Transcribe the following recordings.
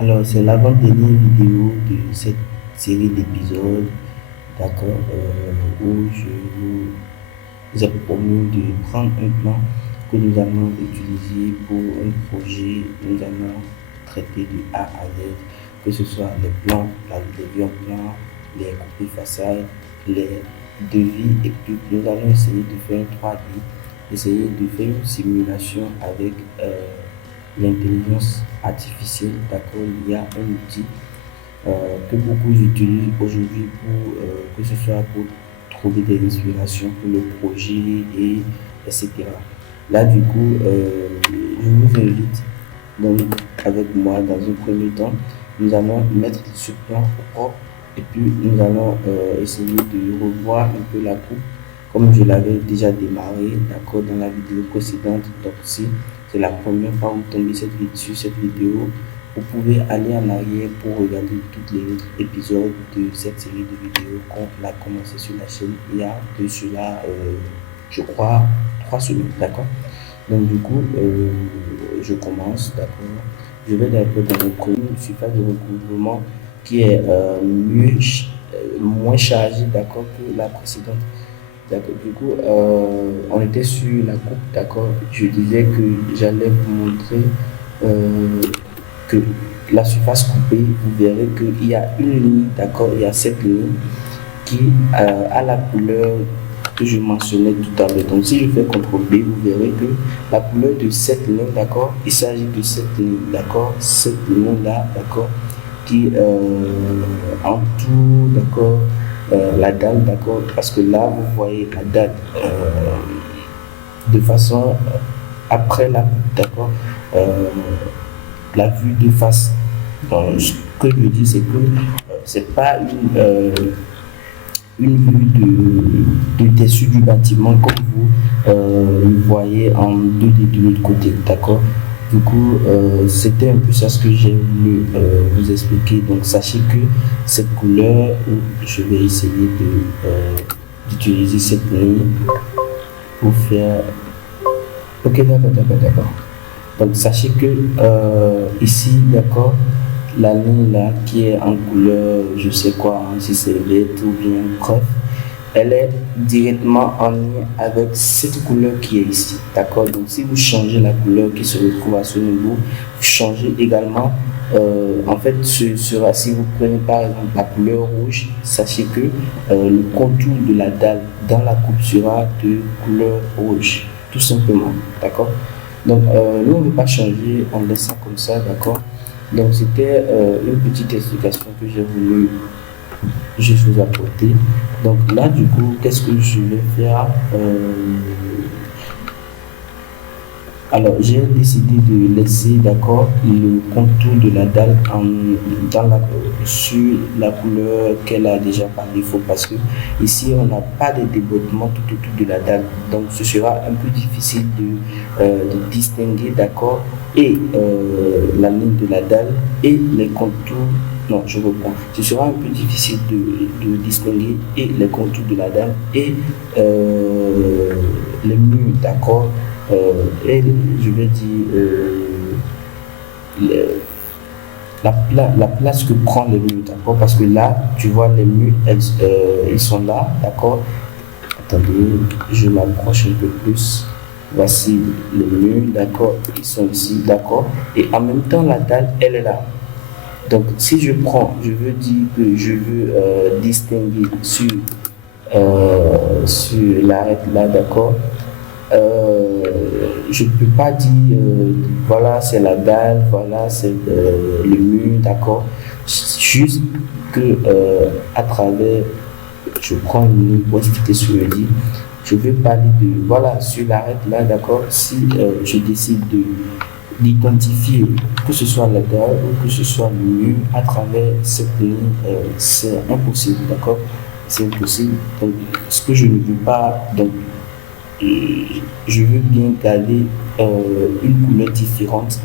Alors, c'est l'avant-dernière vidéo de cette série d'épisodes, d'accord, où je vous ai promis de prendre un plan que nous allons utiliser pour un projet. Nous allons traiter de A à Z, que ce soit les plans, les vieux plans, les coupés façades, les devis, et puis nous allons essayer de faire un 3D, essayer de faire une simulation avec l'intelligence artificielle, d'accord. Il y a un outil que beaucoup utilisent aujourd'hui pour que ce soit pour trouver des inspirations pour le projet et etc. Là, du coup, je vous invite donc avec moi dans un premier temps. Nous allons mettre ce plan au propre et puis nous allons essayer de revoir un peu la coupe comme je l'avais déjà démarré, d'accord, dans la vidéo précédente. Donc, si c'est la première fois que vous tombez sur cette vidéo, vous pouvez aller en arrière pour regarder tous les autres épisodes de cette série de vidéos qu'on a commencé sur la chaîne il y a de cela, je crois, 3 semaines, d'accord. Donc, du coup, je commence, d'accord. Je vais d'abord dans une surface de recouvrement qui est moins chargée, d'accord, que la précédente. D'accord. Du coup, on était sur la coupe, d'accord. Je disais que j'allais vous montrer euh, que la surface coupée, vous verrez qu'il y a une ligne, d'accord. Il y a cette ligne qui a la couleur que je mentionnais tout à l'heure. Donc, si je fais CTRL B, vous verrez que la couleur de cette ligne, d'accord, il s'agit de cette ligne, d'accord, cette ligne-là, d'accord, qui entoure, d'accord, la dalle, d'accord, parce que là, vous voyez la dalle de façon après la coupe, d'accord, la vue de face. Donc, ce que je dis, c'est que c'est pas une vue de dessus du bâtiment comme vous le voyez en 2D de l'autre côté, d'accord. Du coup, c'était un peu ça ce que j'ai voulu vous expliquer. Donc, sachez que cette couleur, je vais essayer d'utiliser cette ligne pour faire. Ok, d'accord, d'accord, d'accord. Donc, sachez que ici, d'accord, la ligne là qui est en couleur, je sais quoi, hein, si c'est vert ou bien bref, elle est directement en lien avec cette couleur qui est ici, d'accord. Donc, si vous changez la couleur qui se retrouve à ce niveau, vous changez également. En fait, si vous prenez par exemple la couleur rouge, sachez que le contour de la dalle dans la coupe sera de couleur rouge, tout simplement, d'accord. Donc, nous, on ne veut pas changer en laissant comme ça, d'accord. Donc, c'était une petite explication que j'ai voulu juste vous apporter. Donc, là, du coup, qu'est-ce que je vais faire alors, j'ai décidé de laisser, d'accord, le contour de la dalle sur la couleur qu'elle a déjà par défaut parce que ici, on n'a pas de débordement tout autour de la dalle. Donc, ce sera un peu difficile de distinguer, d'accord, et la ligne de la dalle et les contours. Non, je reprends. Ce sera un peu difficile de distinguer et les contours de la dalle et les murs, d'accord, et je vais dire le- la place que prend les murs, d'accord, parce que là, tu vois, les murs, ils sont là, d'accord. Attendez, je m'approche un peu plus. Voici les murs, d'accord, ils sont ici, d'accord. Et en même temps, la dalle, elle est là. Donc, si je prends, je veux dire que je veux distinguer sur l'arête là, d'accord. Euh, je ne peux pas dire, voilà, c'est la dalle, voilà, c'est le mur, d'accord. Juste que à travers, je prends une ligne pour expliquer ce que je dis. Je vais parler de, voilà, sur l'arête là, d'accord. Si je décide d'identifier que ce soit la dalle ou que ce soit le mur à travers cette ligne, c'est impossible, d'accord. C'est impossible. Donc, ce que je ne veux pas, donc, je veux bien garder une couleur différente,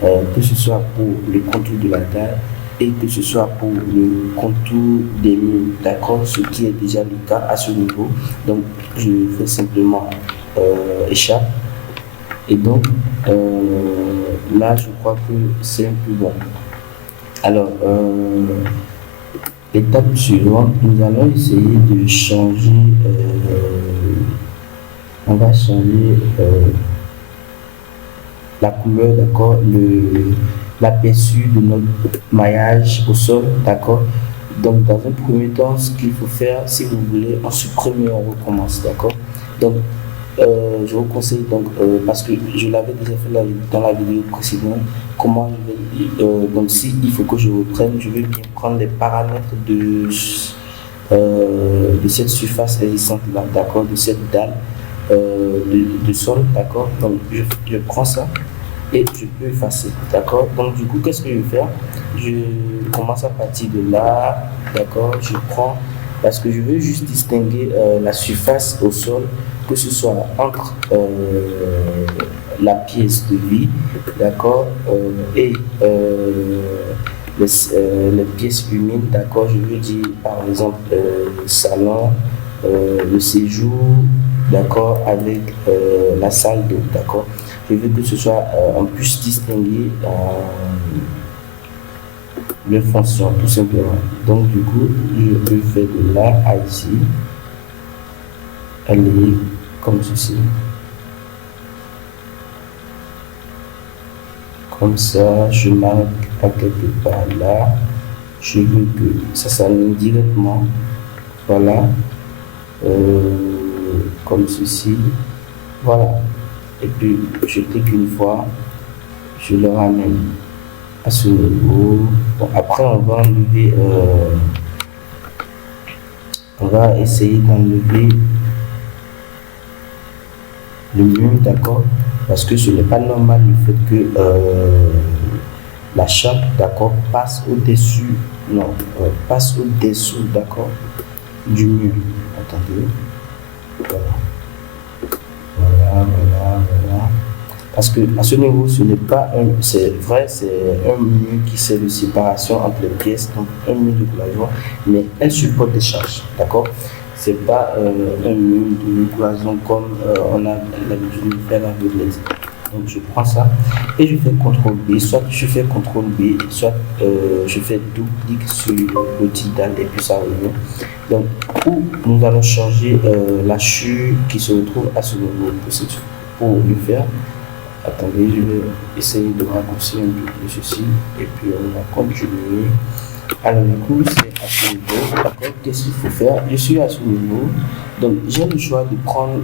que ce soit pour le contour de la dalle et que ce soit pour le contour des murs, d'accord, ce qui est déjà le cas à ce niveau. Donc, je fais simplement échappe et donc là, je crois que c'est un peu bon. Alors, l'étape suivante, nous allons essayer de changer, on va changer la couleur, d'accord, l'aperçu de notre maillage au sol, d'accord. Donc, dans un premier temps, ce qu'il faut faire, si vous voulez, on supprime et on recommence, d'accord. Donc, je vous conseille, donc, parce que je l'avais déjà fait dans la vidéo précédente, comment je vais, donc, si il faut que je reprenne, je vais bien prendre les paramètres de cette surface existante là, d'accord, de cette dalle de sol, d'accord. Donc, je prends ça et je peux effacer, d'accord. Donc, du coup, qu'est-ce que je vais faire? Je commence à partir de là, d'accord. Je prends, parce que je veux juste distinguer la surface au sol, que ce soit entre la pièce de vie, d'accord, et les pièces humides, d'accord. Je veux dire, par exemple, le salon, le séjour, d'accord, avec la salle d'eau, d'accord. Je veux que ce soit, on puisse distinguer les fonctions, tout simplement. Donc, du coup, je peux faire de là à ici. Elle est comme ceci. Comme ça, je marque à quelque part là. Je veux que ça s'aligne directement. Voilà. Comme ceci. Voilà. Et puis, je clique une fois. Je le ramène à ce niveau. Bon, après, on va enlever. On va essayer d'enlever le mur, d'accord, parce que ce n'est pas normal le fait que la chape, d'accord, passe au-dessus, non, passe au-dessous, d'accord, du mur. Attendez, voilà. Parce que à ce niveau, ce n'est pas un, c'est vrai, c'est un mur qui sert de séparation entre les pièces, donc un mur de cloison, mais elle supporte des charges, d'accord. C'est pas un mur de cloison comme on a l'habitude de faire avec les. Donc je prends ça et je fais CTRL B, soit je fais CTRL B, soit je fais double clic sur le petit dalle et puis ça revient. Donc où nous allons changer la chure qui se retrouve à ce niveau. Pour le faire, attendez, je vais essayer de raccourcir un peu plus ceci et puis on va continuer. Alors du coup, c'est à ce niveau, d'accord, qu'est-ce qu'il faut faire? Je suis à ce niveau, donc j'ai le choix de prendre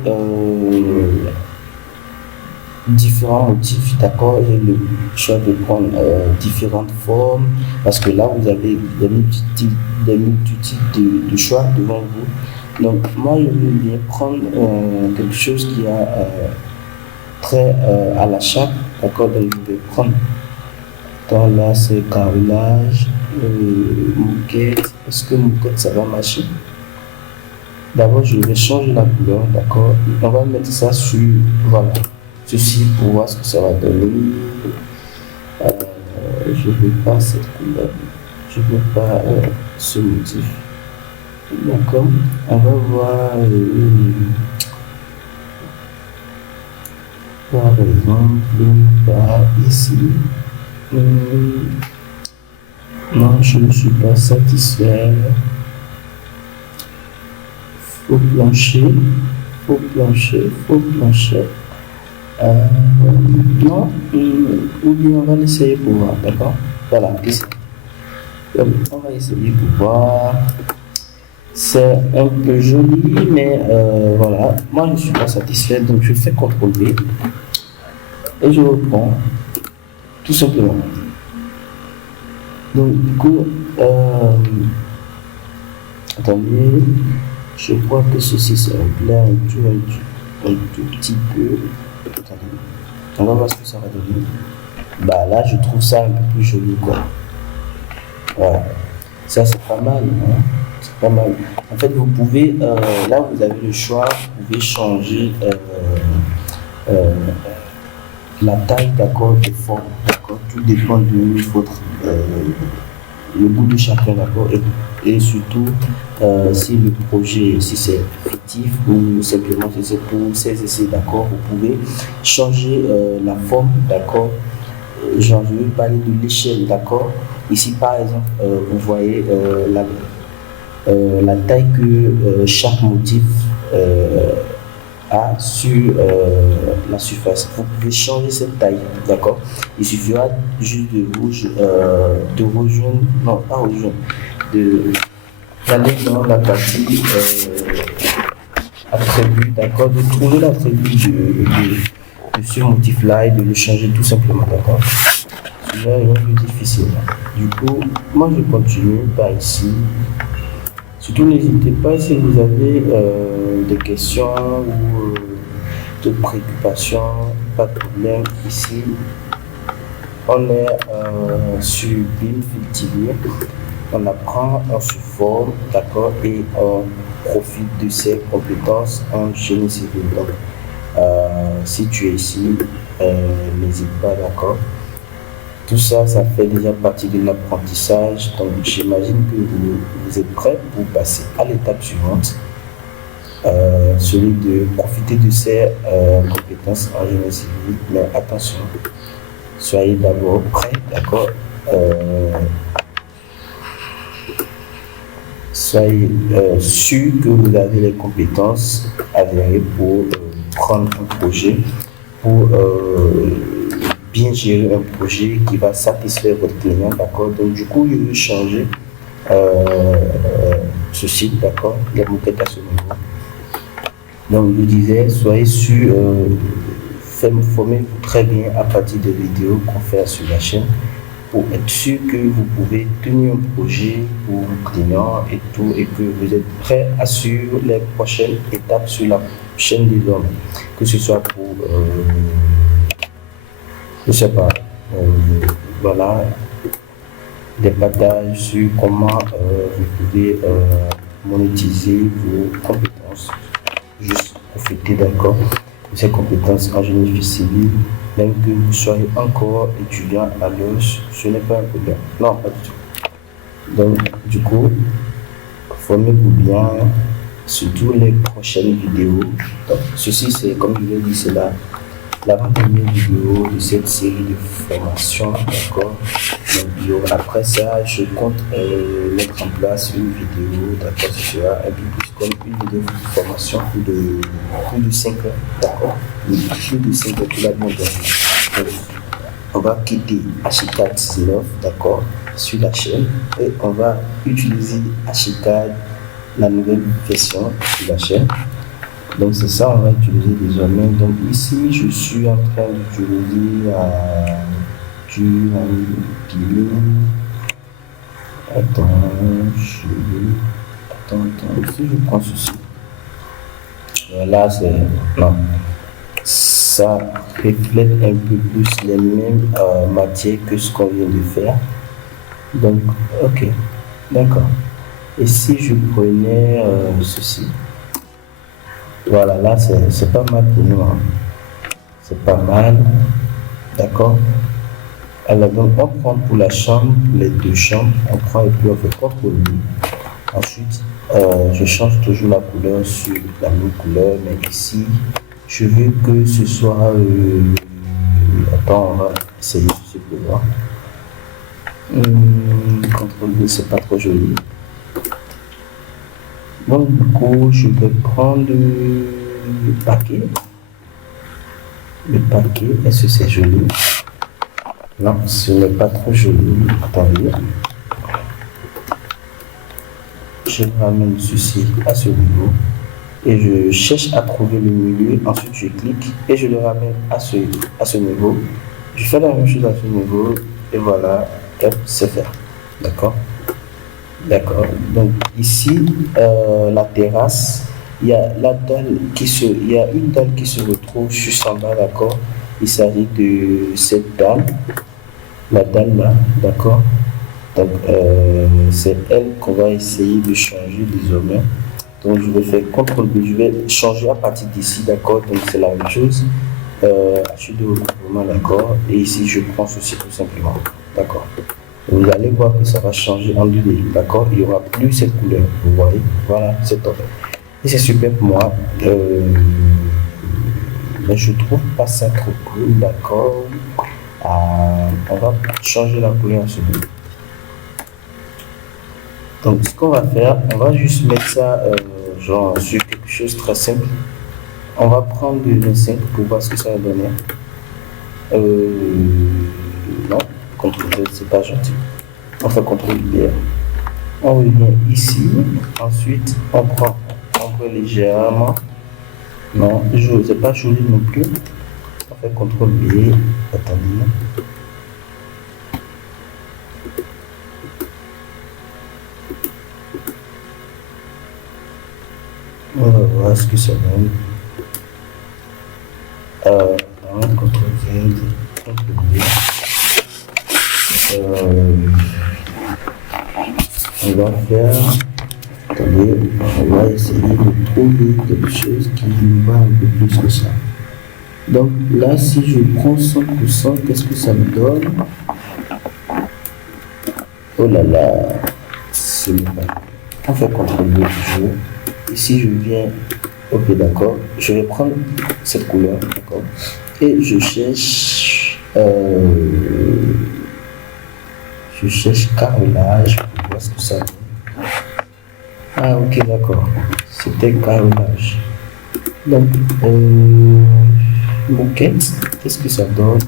différents motifs, d'accord, j'ai le choix de prendre différentes formes, parce que là vous avez des multitudes de choix devant vous. Donc moi je vais bien prendre quelque chose qui a trait à la chape, d'accord, donc je vais prendre, dans là c'est carrelage, moquette. Est-ce que moquette ça va marcher? D'abord je vais changer la couleur, d'accord, on va mettre ça sur, voilà, ceci pour voir ce que ça va donner. Je ne veux pas cette couleur, je ne veux pas ce motif, d'accord. On va voir par exemple par ici. Non, je ne suis pas satisfait. Faux plancher. Non, ou bien on va l'essayer pour voir, d'accord. Voilà, ici. Donc, on va essayer pour voir. C'est un peu joli, mais voilà. Moi, je ne suis pas satisfait, donc je fais CTRL V et je reprends tout simplement. Donc, du coup, attendez, je crois que ceci c'est un clair un tout petit peu. Attendez, on va voir ce que ça va donner. Bah là, je trouve ça un peu plus joli, quoi. Voilà, ça c'est pas mal, hein? C'est pas mal. En fait, vous pouvez, là vous avez le choix, vous pouvez changer la taille, d'accord, de forme, d'accord. Tout dépend de votre le goût de chacun, d'accord, et surtout si le projet, si c'est fictif ou simplement si c'est pour ces essais, d'accord, vous pouvez changer la forme, d'accord, genre, je veux parler de l'échelle, d'accord? Ici, par exemple, vous voyez la taille que chaque motif a sur la surface. Vous pouvez changer cette taille, d'accord? Il suffira juste de rejoindre, non, pas rejoindre, d'aller dans la partie attribut, d'accord? De trouver l'attribut de ce motif-là et de le changer tout simplement, d'accord? Cela est un peu difficile. Du coup, moi je continue par ici. Surtout, n'hésitez pas si vous avez des questions ou de préoccupations, pas de problème. Ici, on est sur BIM TV. On apprend, on se forme, d'accord, et on profite de ses compétences en génie civil. Donc, si tu es ici, n'hésite pas, d'accord. Tout ça, ça fait déjà partie de l'apprentissage. Donc, j'imagine que vous êtes prêts pour passer à l'étape suivante, celui de profiter de ces compétences en génie civil. Mais attention, soyez d'abord prêts, d'accord. Soyez sûr que vous avez les compétences avérées pour prendre un projet, pour bien gérer un projet qui va satisfaire votre client, d'accord. Donc du coup, je vais changer ceci, d'accord, les moquettes à ce niveau. Donc je disais, soyez sûr, formez-vous très bien à partir des vidéos qu'on fait sur la chaîne pour être sûr que vous pouvez tenir un projet pour vos clients et tout, et que vous êtes prêt à suivre les prochaines étapes sur la chaîne désormais, que ce soit pour je sais pas, voilà, des partages sur comment vous pouvez monétiser vos compétences. Juste profiter, d'accord, de ces compétences en génie civil, même que vous soyez encore étudiant à l'heure, ce n'est pas un problème. Non, pas du tout. Donc, du coup, formez-vous bien, surtout les prochaines vidéos. Donc, ceci, c'est comme je l'ai dit, c'est l'avant-dernière vidéo de cette série de formations, d'accord. Donc, après ça, je compte mettre en place une vidéo, d'accord. Ce sera un peu plus comme une vidéo de formation plus de 5 heures, d'accord. Plus de 5 heures, tout la bien. Donc, on va quitter Archicad 19, d'accord, sur la chaîne, et on va utiliser Archicad, la nouvelle version sur la chaîne. Donc c'est ça, on va utiliser désormais. Donc ici, je suis en train d'utiliser du Attends, si je prends ceci. Là, c'est... Non. Ça reflète un peu plus les mêmes matières que ce qu'on vient de faire. Donc, ok, d'accord. Et si je prenais ceci, voilà, là c'est pas mal pour nous, hein. C'est pas mal, d'accord. Alors donc on prend pour la chambre, les deux chambres, on prend et puis on fait quoi pour lui. Ensuite, je change toujours la couleur sur la même couleur, mais ici, je veux que ce soit... attends, on va essayer ceci pour voir. Contrôle V, c'est pas trop joli. Donc du coup, je vais prendre le paquet. Le paquet, est-ce que c'est joli? Non, ce n'est pas trop joli. Attendez. Je ramène ceci à ce niveau et je cherche à trouver le milieu. Ensuite, je clique et je le ramène à ce niveau. Je fais la même chose à ce niveau et voilà, c'est fait. D'accord? D'accord. Donc ici, la terrasse, il y a une dalle qui se retrouve juste en bas, d'accord? Il s'agit de cette dalle, la dalle là, d'accord? Donc c'est elle qu'on va essayer de changer désormais. Donc je vais faire CTRL B, je vais changer à partir d'ici, d'accord? Donc c'est la même chose. Je suis de recouvrement, d'accord? Et ici je prends ceci tout simplement, d'accord? Vous allez voir que ça va changer en 2D, d'accord? Il n'y aura plus cette couleur, vous voyez? Voilà, c'est top. Et c'est super pour moi. Mais je trouve pas ça trop cool, d'accord? on va changer la couleur à celui. Donc ce qu'on va faire, on va juste mettre ça genre sur quelque chose de très simple. On va prendre le 5 pour voir ce que ça va donner. Non, CTRL Z, c'est pas gentil. On fait CTRL B. On revient ici. Ensuite, on prend, on peut légèrement. Non, c'est pas joli non plus. On fait CTRL B. Attendez. On va voir ce que ça donne. CTRL Z, CTRL B. On va faire. Attendez, on va essayer de trouver quelque chose qui va un peu plus que ça. Donc là, si je prends 100%, qu'est-ce que ça me donne? Oh là là, c'est bon. On fait CTRL V toujours. Ici, je viens, ok, d'accord. Je vais prendre cette couleur, d'accord. Et je cherche carrelage pour voir ce que ça donne. Ah, ok, d'accord. C'était carrelage. Donc, moquette, qu'est-ce que ça donne?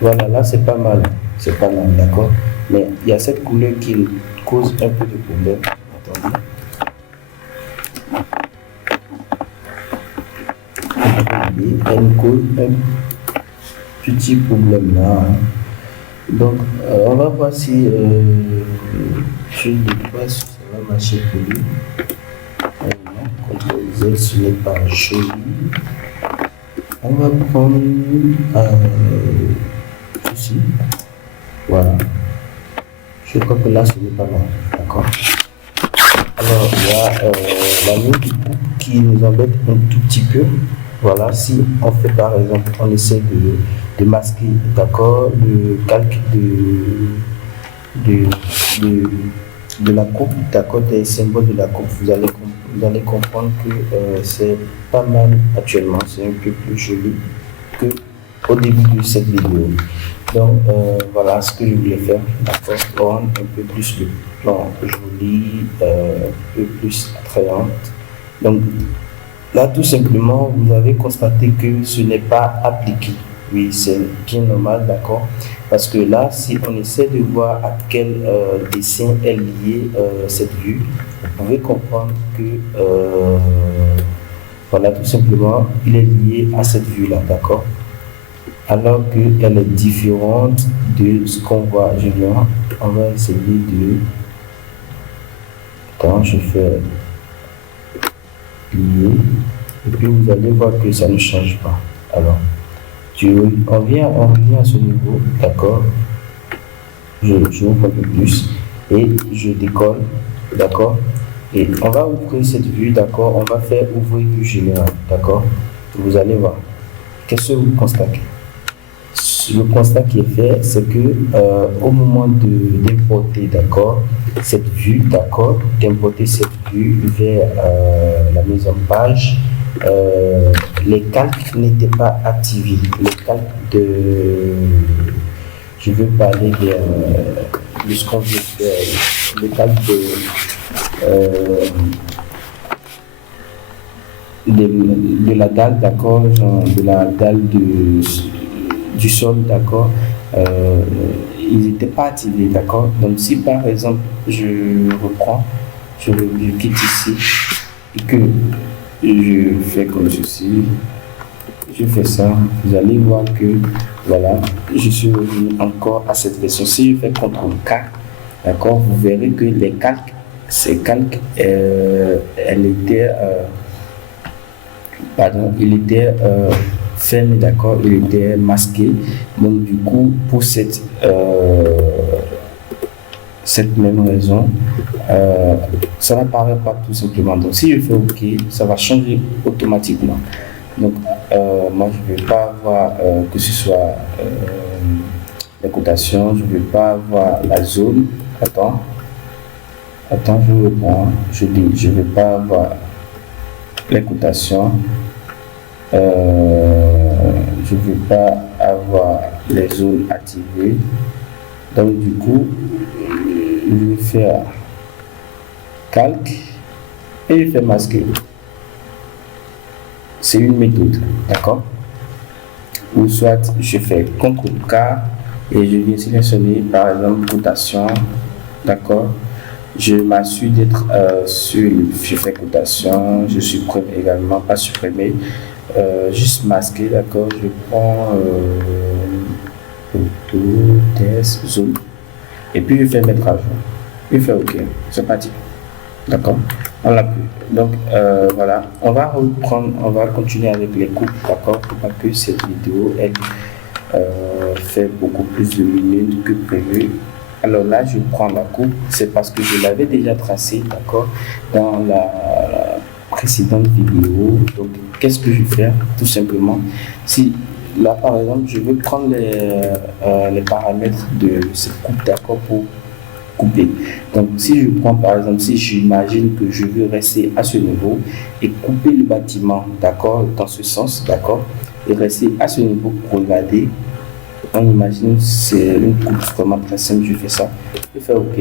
Voilà, là, c'est pas mal. C'est pas mal, d'accord. Mais il y a cette couleur qui cause un peu de problème. Attendez. Elle cause un petit problème là. Hein. Donc, on va voir si je ne sais pas si ça va marcher pour lui. CTRL Z, ce n'est pas joli. On va prendre ceci. Voilà. Je crois que là, ce n'est pas mal. D'accord. Alors, il y a la ligne qui nous embête un tout petit peu. Voilà, si on fait par exemple, on essaie de masquer, d'accord, le calque de la coupe, d'accord, des symboles de la coupe, vous allez comprendre que c'est pas mal actuellement, c'est un peu plus joli que au début de cette vidéo. Donc voilà ce que je voulais faire, d'accord, rendre un peu plus le plan joli, un peu plus attrayante. Donc là, tout simplement, vous avez constaté que ce n'est pas appliqué. Oui, c'est bien normal, d'accord. Parce que là, si on essaie de voir à quel dessin est lié cette vue, vous pouvez comprendre que, voilà, tout simplement, il est lié à cette vue-là, d'accord. Alors qu'elle est différente de ce qu'on voit. On va essayer de... Attends, je fais... lié, et puis vous allez voir que ça ne change pas. Alors, on revient à ce niveau, d'accord. Je ouvre un peu plus et je décolle, d'accord. Et on va ouvrir cette vue, d'accord. On va faire ouvrir vue générale, d'accord. Vous allez voir. Qu'est-ce que vous constatez? Le constat qui est fait, c'est que au moment d'importer, d'accord, cette vue, d'accord, d'importer cette vue vers la mise en page, les calques n'étaient pas activés. Les calques je veux parler de ce qu'on veut faire, les calques de la dalle, d'accord, de la dalle du sol, d'accord, ils n'étaient pas activés, d'accord. Donc si par exemple je reprends, je quitte ici et que je fais comme ceci, je fais ça, vous allez voir que voilà, je suis revenu encore à cette version. Si je fais CTRL K, d'accord, vous verrez que les calques, ces calques, il était fermé, d'accord, il était masqué. Donc du coup, pour cette même raison, ça n'apparaît pas tout simplement. Donc si je fais OK, ça va changer automatiquement. Donc moi je ne vais pas avoir que ce soit les cotations, je ne vais pas avoir la zone. Attends, je reprends. Je dis, je ne vais pas avoir les cotations. Je ne vais pas avoir les zones activées. Donc du coup, je vais faire calque et je fais masquer. C'est une méthode, d'accord? Ou soit je fais CTRL-K et je viens sélectionner par exemple cotation, d'accord? Je m'assure d'être sur le fichier cotation, je supprime également, pas supprimer, juste masquer, d'accord? Je prends photo, test, zoom, et puis je fais mettre à jour. Je fais OK, c'est parti, d'accord? On l'a plus. Donc voilà, on va reprendre, on va continuer avec les coupes, d'accord? Pour pas que cette vidéo elle fait beaucoup plus de minutes que prévu. Alors là, je prends la coupe, c'est parce que je l'avais déjà tracé, d'accord, dans la précédente vidéo. Donc, qu'est-ce que je vais faire? Tout simplement, si là, par exemple, je veux prendre les paramètres de cette coupe, d'accord, pour couper. Donc, si je prends, par exemple, si j'imagine que je veux rester à ce niveau et couper le bâtiment, d'accord, dans ce sens, d'accord, et rester à ce niveau pour regarder. On imagine c'est une coupe vraiment très simple, je fais ça, je fais OK.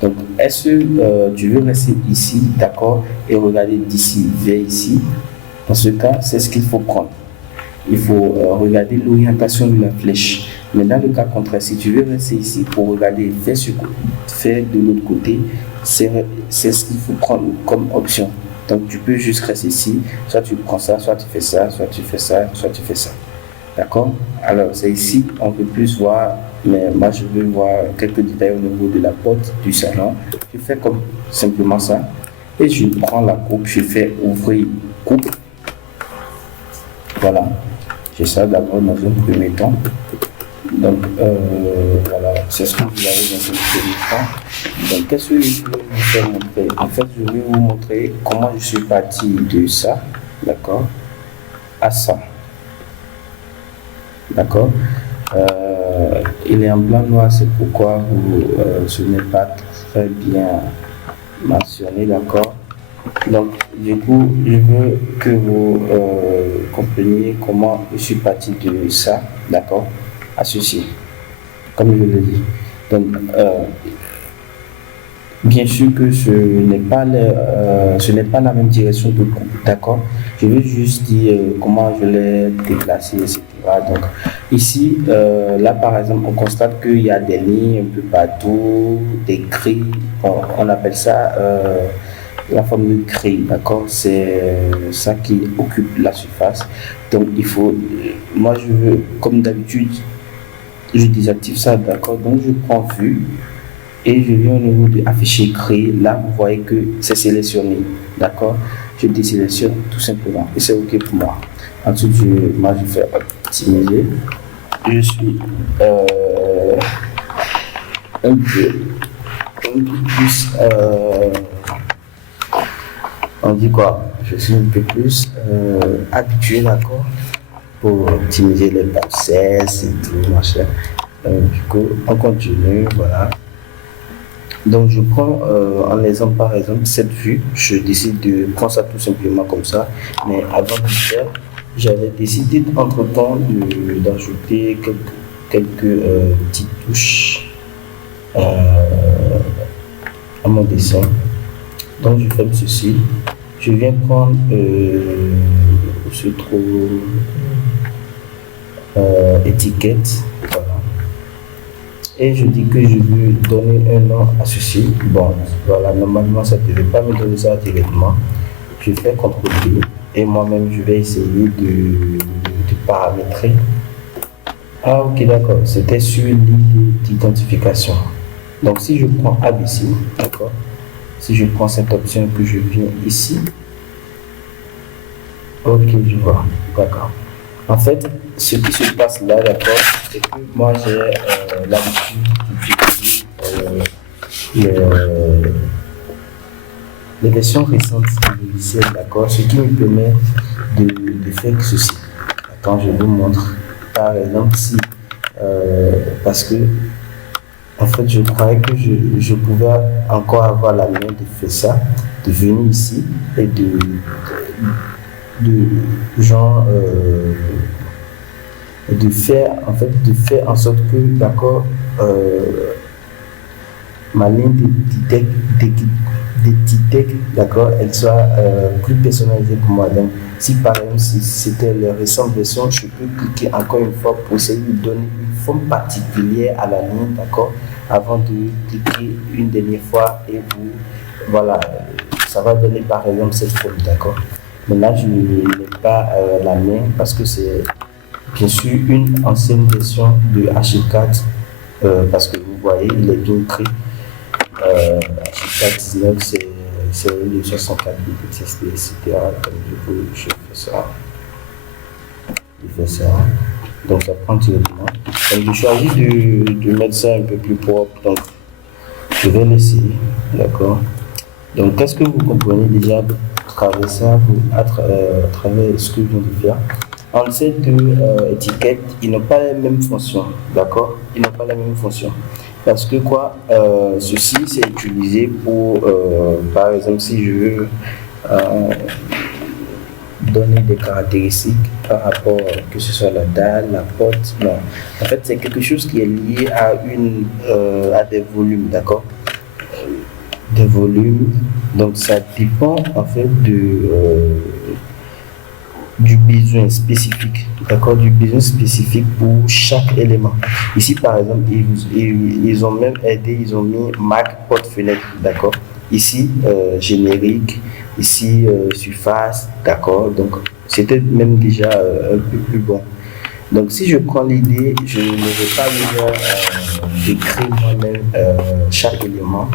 Donc, est-ce que tu veux rester ici, d'accord, et regarder d'ici vers ici? Dans ce cas, c'est ce qu'il faut prendre. Il faut regarder l'orientation de la flèche. Mais dans le cas contraire, si tu veux rester ici pour regarder vers de l'autre côté, c'est ce qu'il faut prendre comme option. Donc, tu peux juste rester ici, soit tu prends ça, soit tu fais ça, soit tu fais ça, soit tu fais ça. D'accord? Alors, c'est ici, on peut plus voir, mais moi je veux voir quelques détails au niveau de la porte du salon. Je fais comme simplement ça. Et je prends la coupe, je fais ouvrir coupe. Voilà. J'ai ça d'abord dans un premier temps. Donc, voilà, c'est ce que vous avez dans un premier temps. Donc, qu'est-ce que je vais vous faire montrer? En fait, je vais vous montrer comment je suis parti de ça, d'accord, à ça. D'accord, il est en blanc noir, c'est pourquoi ce n'est pas très bien mentionné, d'accord. Donc du coup je veux que vous compreniez comment je suis parti de ça, d'accord, à ceci, comme je le dis. Donc bien sûr que ce n'est pas la même direction de coupe, d'accord. Je veux juste dire comment je l'ai déplacé, etc. Donc ici, là par exemple, on constate qu'il y a des lignes un peu partout, des grilles, on appelle ça la forme de grille, d'accord. C'est ça qui occupe la surface. Donc il faut, moi je veux, comme d'habitude, je désactive ça, d'accord. Donc je prends vue. Et je viens au niveau de afficher créer. Là, vous voyez que c'est sélectionné. D'accord? Je désélectionne tout simplement. Et c'est OK pour moi. Ensuite, moi, je fais optimiser. Je suis un peu plus. On dit quoi? Je suis un peu plus habitué, d'accord? Pour optimiser les process et tout, machin. Du coup, on continue. Voilà. Donc je prends en exemple par exemple cette vue, je décide de prendre ça tout simplement comme ça, mais avant de le faire, j'avais décidé entre temps d'ajouter quelques petites touches à mon dessin. Donc je fais ceci, je viens prendre où se trouve étiquette, voilà. Et je dis que je veux donner un nom à ceci. Bon, voilà, normalement ça ne devait pas me donner ça directement. Je fais CTRL-D et moi-même je vais essayer de paramétrer. Ah ok, d'accord, c'était sur l'idée d'identification. Donc si je prends ABC, d'accord, si je prends cette option que je viens ici, ok, je vois, d'accord. En fait, ce qui se passe là, d'accord, c'est que moi j'ai l'habitude d'utiliser les versions récentes du logiciel, d'accord, ce qui me permet de faire ceci. Attends, je vous montre. Par exemple, si, parce que en fait, je croyais que je pouvais encore avoir la main de faire ça, de venir ici et de genre de faire en sorte que, d'accord, ma ligne d'étiquette, d'accord, elle soit plus personnalisée pour moi. Donc, si par exemple, si c'était la récente version, je peux cliquer encore une fois pour essayer de donner une forme particulière à la ligne, d'accord, avant de cliquer une dernière fois et vous, voilà, ça va donner par exemple cette forme, d'accord. Maintenant, je n'ai pas la main parce que c'est bien sûr une ancienne version de H4 parce que vous voyez, il est bien écrit. H4 19, c'est le 64 bits, etc. Donc, du coup, je fais ça. Donc, ça prend directement. Donc, je choisis de mettre ça un peu plus propre. Donc, je vais laisser. D'accord. Donc, qu'est-ce que vous comprenez déjà à travers ça, à travers ce que je viens de faire? En ces deux étiquettes, ils n'ont pas les mêmes fonctions, d'accord? Ils n'ont pas la même fonction. Parce que quoi, ceci c'est utilisé pour, par exemple, si je veux donner des caractéristiques par rapport, que ce soit la dalle, la porte, non. En fait, c'est quelque chose qui est lié à des volumes, d'accord? Des volumes. Donc, ça dépend en fait du besoin spécifique, d'accord, du besoin spécifique pour chaque élément. Ici, par exemple, ils ont même aidé, ils ont mis Mac porte fenêtre, d'accord. Ici, générique, ici, surface, d'accord. Donc, c'était même déjà un peu plus bon. Donc, si je prends l'idée, je ne vais pas besoin d'écrire moi-même chaque élément.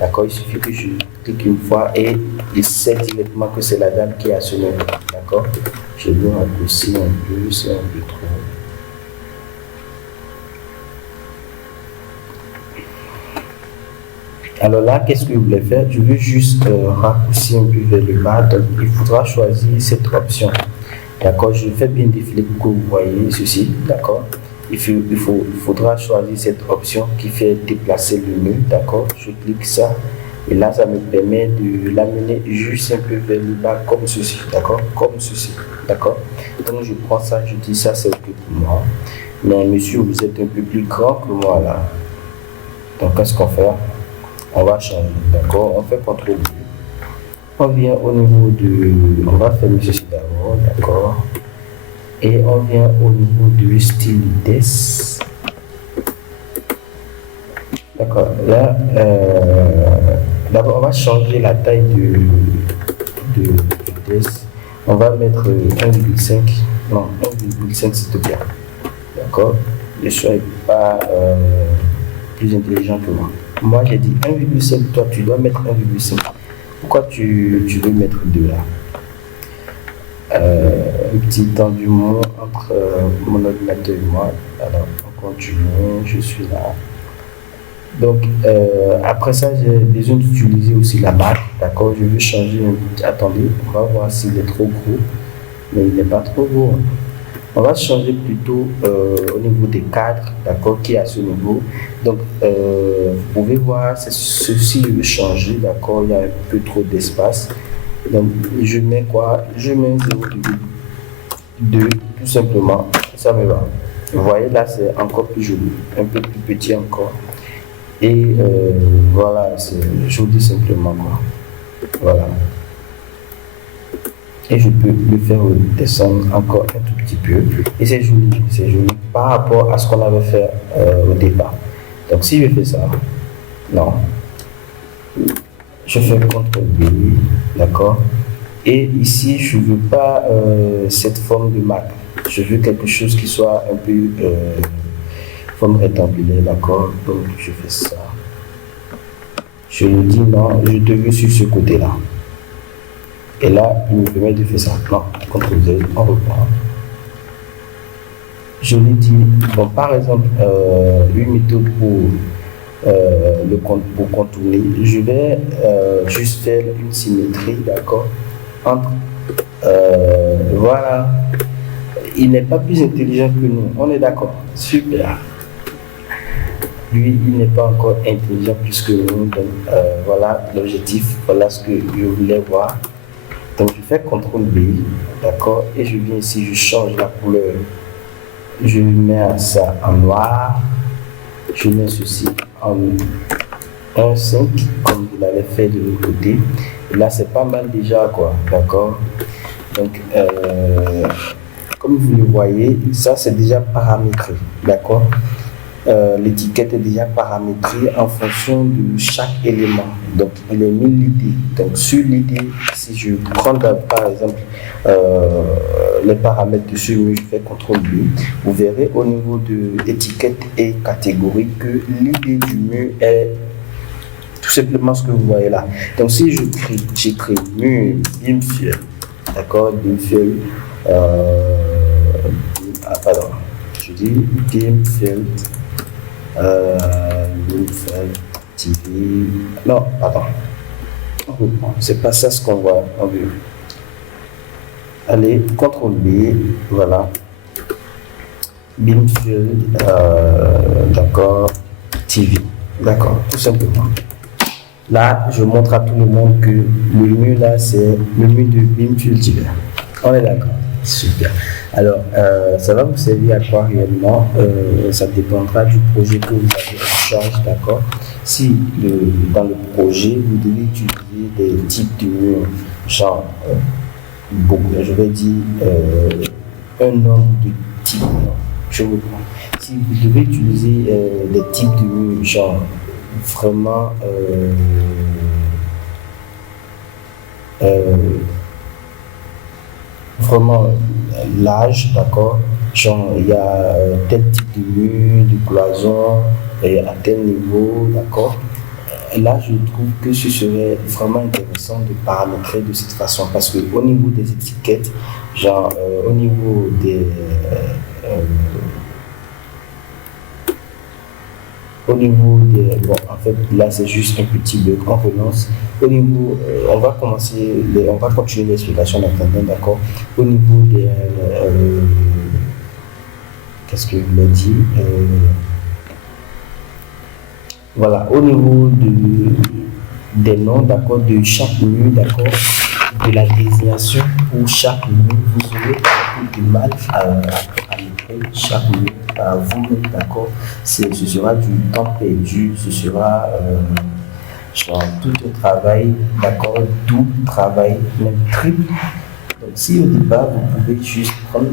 D'accord, il suffit que je clique une fois et il sait directement que c'est la dame qui a ce nom. D'accord, je vais raccourcir un peu, c'est un peu trop. Alors là, qu'est-ce que je voulais faire? Je veux juste raccourcir un peu vers le bas. Donc, il faudra choisir cette option. D'accord, je fais bien défiler pour que vous voyez ceci. D'accord, il faudra choisir cette option qui fait déplacer le nœud. D'accord, je clique ça et là ça me permet de l'amener juste un peu vers le bas comme ceci. D'accord, comme ceci. D'accord, donc je prends ça, je dis ça c'est ok pour moi, mais monsieur vous êtes un peu plus grand que moi là, donc qu'est-ce qu'on fait? On va changer. D'accord, on fait CTRL V. On vient au niveau de, on va faire ceci d'abord, d'accord, et on vient au niveau du style des, d'accord. Là, d'abord on va changer la taille de des. On va mettre 1,5, non 1,5 s'il te plaît, d'accord. Ne sois pas plus intelligent que moi. Moi j'ai dit 1,5, toi tu dois mettre 1,5. Pourquoi tu veux mettre 2 là? Un petit temps du mot entre mon ordinateur et moi. Alors, on continue, je suis là. Donc, après ça, j'ai besoin d'utiliser aussi la marque. D'accord, je veux changer. Attendez, on va voir s'il est trop gros. Mais il n'est pas trop gros. On va changer plutôt au niveau des cadres, d'accord, qui est à ce niveau. Donc, vous pouvez voir, c'est ceci, je veux changer, d'accord, il y a un peu trop d'espace. Donc, je mets quoi? Je mets 0,2, tout simplement, ça me va. Vous voyez, là, c'est encore plus joli, un peu plus petit encore. Et voilà, c'est joli simplement, quoi. Voilà. Et je peux le faire descendre encore un tout petit peu. Et c'est joli par rapport à ce qu'on avait fait au départ. Donc si je fais ça, non, je fais CTRL B, d'accord. Et ici, je ne veux pas cette forme de Mac. Je veux quelque chose qui soit un peu forme rectangulaire, d'accord. Donc je fais ça. Je lui dis non, je te veux sur ce côté-là. Et là, il me permet de faire ça. Non, CTRL Z, on reprend. Je lui dis, bon, par exemple, une méthode pour contourner, je vais juste faire une symétrie, d'accord, entre, voilà, il n'est pas plus intelligent que nous, on est d'accord, super. Lui, il n'est pas encore intelligent plus que nous, donc voilà l'objectif, voilà ce que je voulais voir. Donc je fais CTRL B, d'accord, et je viens ici, je change la couleur je mets ça en noir, je mets ceci en 1,5 comme vous l'avez fait de l'autre côté. Et là, c'est pas mal déjà, quoi, d'accord? Donc, comme vous le voyez, ça c'est déjà paramétré, d'accord? L'étiquette est déjà paramétrée en fonction de chaque élément. Donc, il est mis l'idée. Donc, sur l'idée, si je prends par exemple les paramètres de ce mur, je fais CTRL B, vous verrez au niveau de l'étiquette et catégorie que l'idée du mur est tout simplement ce que vous voyez là. Donc, si j'écris mur Beamfield, d'accord, Beamfield, pardon, je dis Beamfield. TV. Non, pardon. C'est pas ça ce qu'on voit. On veut. Allez, CTRL B, voilà. Beamfield, d'accord, TV. D'accord, tout simplement. Là, je montre à tout le monde que le mur là, c'est le mur de Beamfield TV. On est d'accord. Super. Alors, ça va vous servir à quoi réellement? Ça dépendra du projet que vous avez en charge, d'accord? Si dans le projet, vous devez utiliser des types de murs, genre, je vais dire un nombre de types. Je reprends. Si vous devez utiliser des types de murs, genre, vraiment, vraiment l'âge, d'accord, genre il y a tel type de mur, de cloison, et à tel niveau, d'accord. Là, je trouve que ce serait vraiment intéressant de paramétrer de cette façon parce que au niveau des étiquettes, genre au niveau des bon, en fait, là, c'est juste un petit bug. On relance. Au niveau, on va continuer l'explication maintenant, d'accord? Au niveau des, qu'est-ce que je voulais dire? Voilà, au niveau des noms, d'accord, de chaque mur, d'accord, de la désignation pour chaque mur, vous aurez un peu de mal à écrire chaque mur par vous-même, d'accord. Ce sera du temps perdu, ce sera genre tout un travail, d'accord, double travail, même triple. Donc, si au départ, vous pouvez juste prendre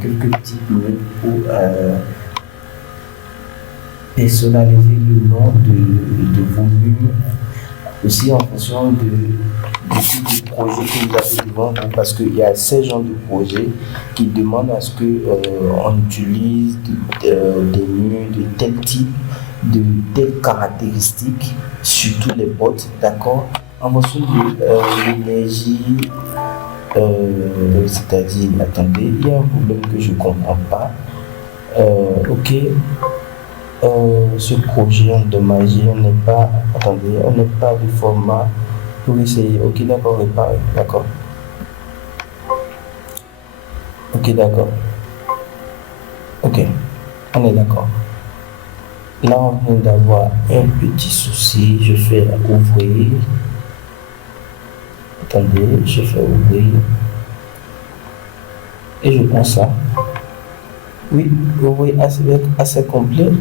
quelques petites minutes pour personnaliser le nom de vos murs, aussi en fonction du type de projet que vous avez devant vous, parce qu'il y a ces genres de projets qui demandent à ce qu'on utilise des murs de tel type, de telles caractéristiques sur tous les portes, d'accord, en fonction de l'énergie, c'est-à-dire, attendez, il y a un problème que je ne comprends pas. Ok. Ce projet endommagé, on n'est pas de format pour essayer. Ok, d'accord, réparer, d'accord. Ok, d'accord. Ok, on est d'accord. Là, on vient d'avoir un petit souci. Je fais ouvrir. Attendez, je fais ouvrir. Et je prends ça. Oui, ouvrir assez complet.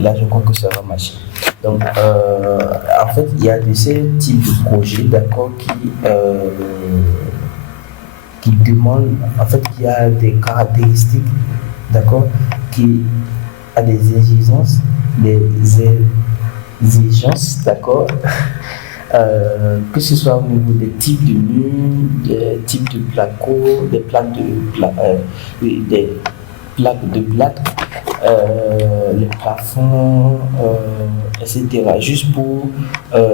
Là, je crois que ça va marcher. Donc, en fait, il y a de ces types de projets, d'accord, qui demandent, en fait, qui a des caractéristiques, d'accord, qui a des exigences, d'accord, que ce soit au niveau des types de murs, des types de placo, des plaques de plâtre, les plafonds, etc. Juste pour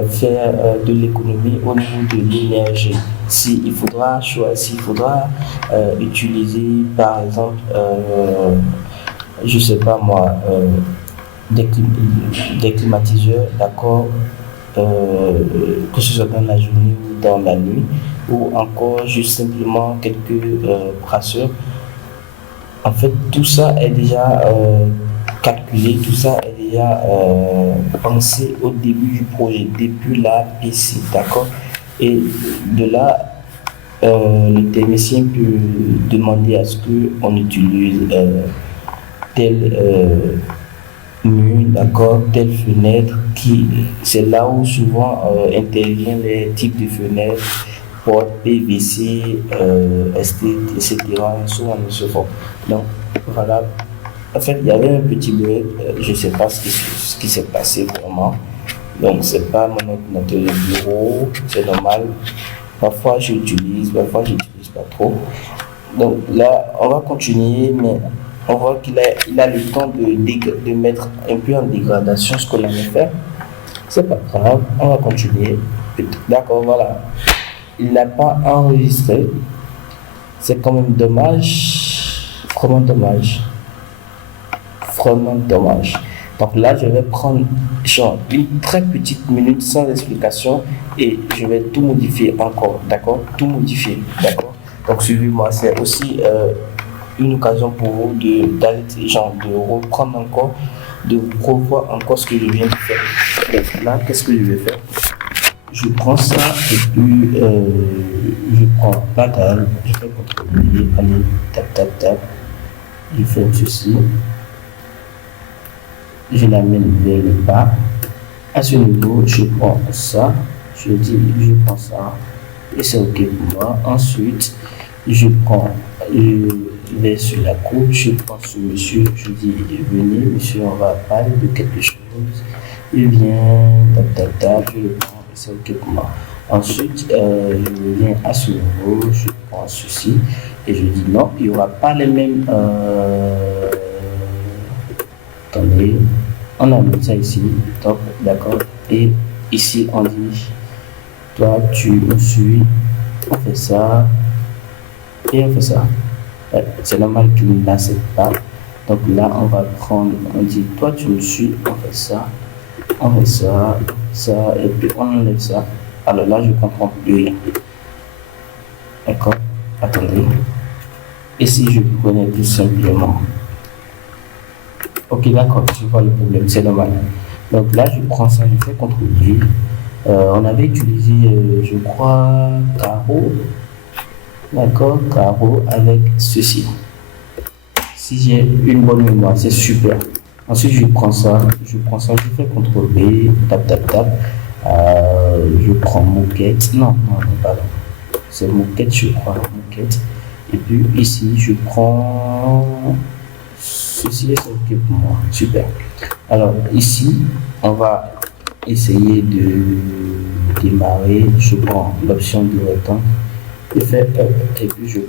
faire de l'économie au niveau de l'énergie. S'il faudra utiliser par exemple, je sais pas moi, des climatiseurs, d'accord, que ce soit dans la journée ou dans la nuit, ou encore juste simplement quelques brasseurs. En fait, tout ça est déjà calculé, tout ça est déjà pensé au début du projet, depuis la PC, d'accord? Et de là, le technicien peut demander à ce qu'on utilise tel mur, d'accord, telle fenêtre, c'est là où souvent interviennent les types de fenêtres, portes, PVC, etc., so on et so forth. Donc, voilà. En fait, il y avait un petit bug, je ne sais pas ce qui s'est passé vraiment. Donc, c'est pas mon ordinateur de bureau, c'est normal. Parfois, j'utilise, parfois, j'utilise pas trop. Donc, là, on va continuer, mais on voit qu'il a le temps de mettre un peu en dégradation ce qu'on allait faire. C'est pas grave, on va continuer. D'accord, voilà. Il n'a pas enregistré. C'est quand même dommage. Vraiment dommage. Vraiment dommage. Donc là, je vais prendre genre une très petite minute sans explication et je vais tout modifier encore. D'accord? Tout modifier. D'accord? Donc suivez-moi. C'est aussi une occasion pour vous de reprendre encore, de revoir encore ce que je viens de faire. Donc là, qu'est-ce que je vais faire? Je prends ça et puis je prends la dalle, je fais contrôler, allez, tap. Je fais ceci. Je l'amène vers le bas. À ce niveau, je prends ça, je prends ça et c'est ok pour moi. Ensuite, je vais sur la coupe, je prends ce monsieur, je dis venez monsieur, on va parler de quelque chose. Il vient, tap, je le prends et c'est ok pour moi. Ensuite, je viens à ce niveau, je prends ceci et je dis non, il n'y aura pas les mêmes. Attendez, on a mis ça ici, top, d'accord. Et ici, on dit toi, tu me suis, on fait ça et on fait ça. Ouais, c'est normal qu'il ne l'accepte pas. Donc là, on va prendre, on dit toi, tu me suis, on fait ça, et puis on enlève ça. Alors là, je comprends plus rien. D'accord? Attendez. Et si je prenais tout simplement. Ok, d'accord, je vois le problème, c'est normal. Donc là, je prends ça, je fais CTRL-V. On avait utilisé, je crois, carreau. D'accord, carreau avec ceci. Si j'ai une bonne mémoire, c'est super. Ensuite, je prends ça, je fais CTRL-V, tap. Je prends moquette. Non, pardon. C'est moquette, je crois, moquette. Et puis ici, je prends ceci est ok pour moi. Super. Alors ici, on va essayer de démarrer. Je prends l'option de rectangle. Je fais up et puis je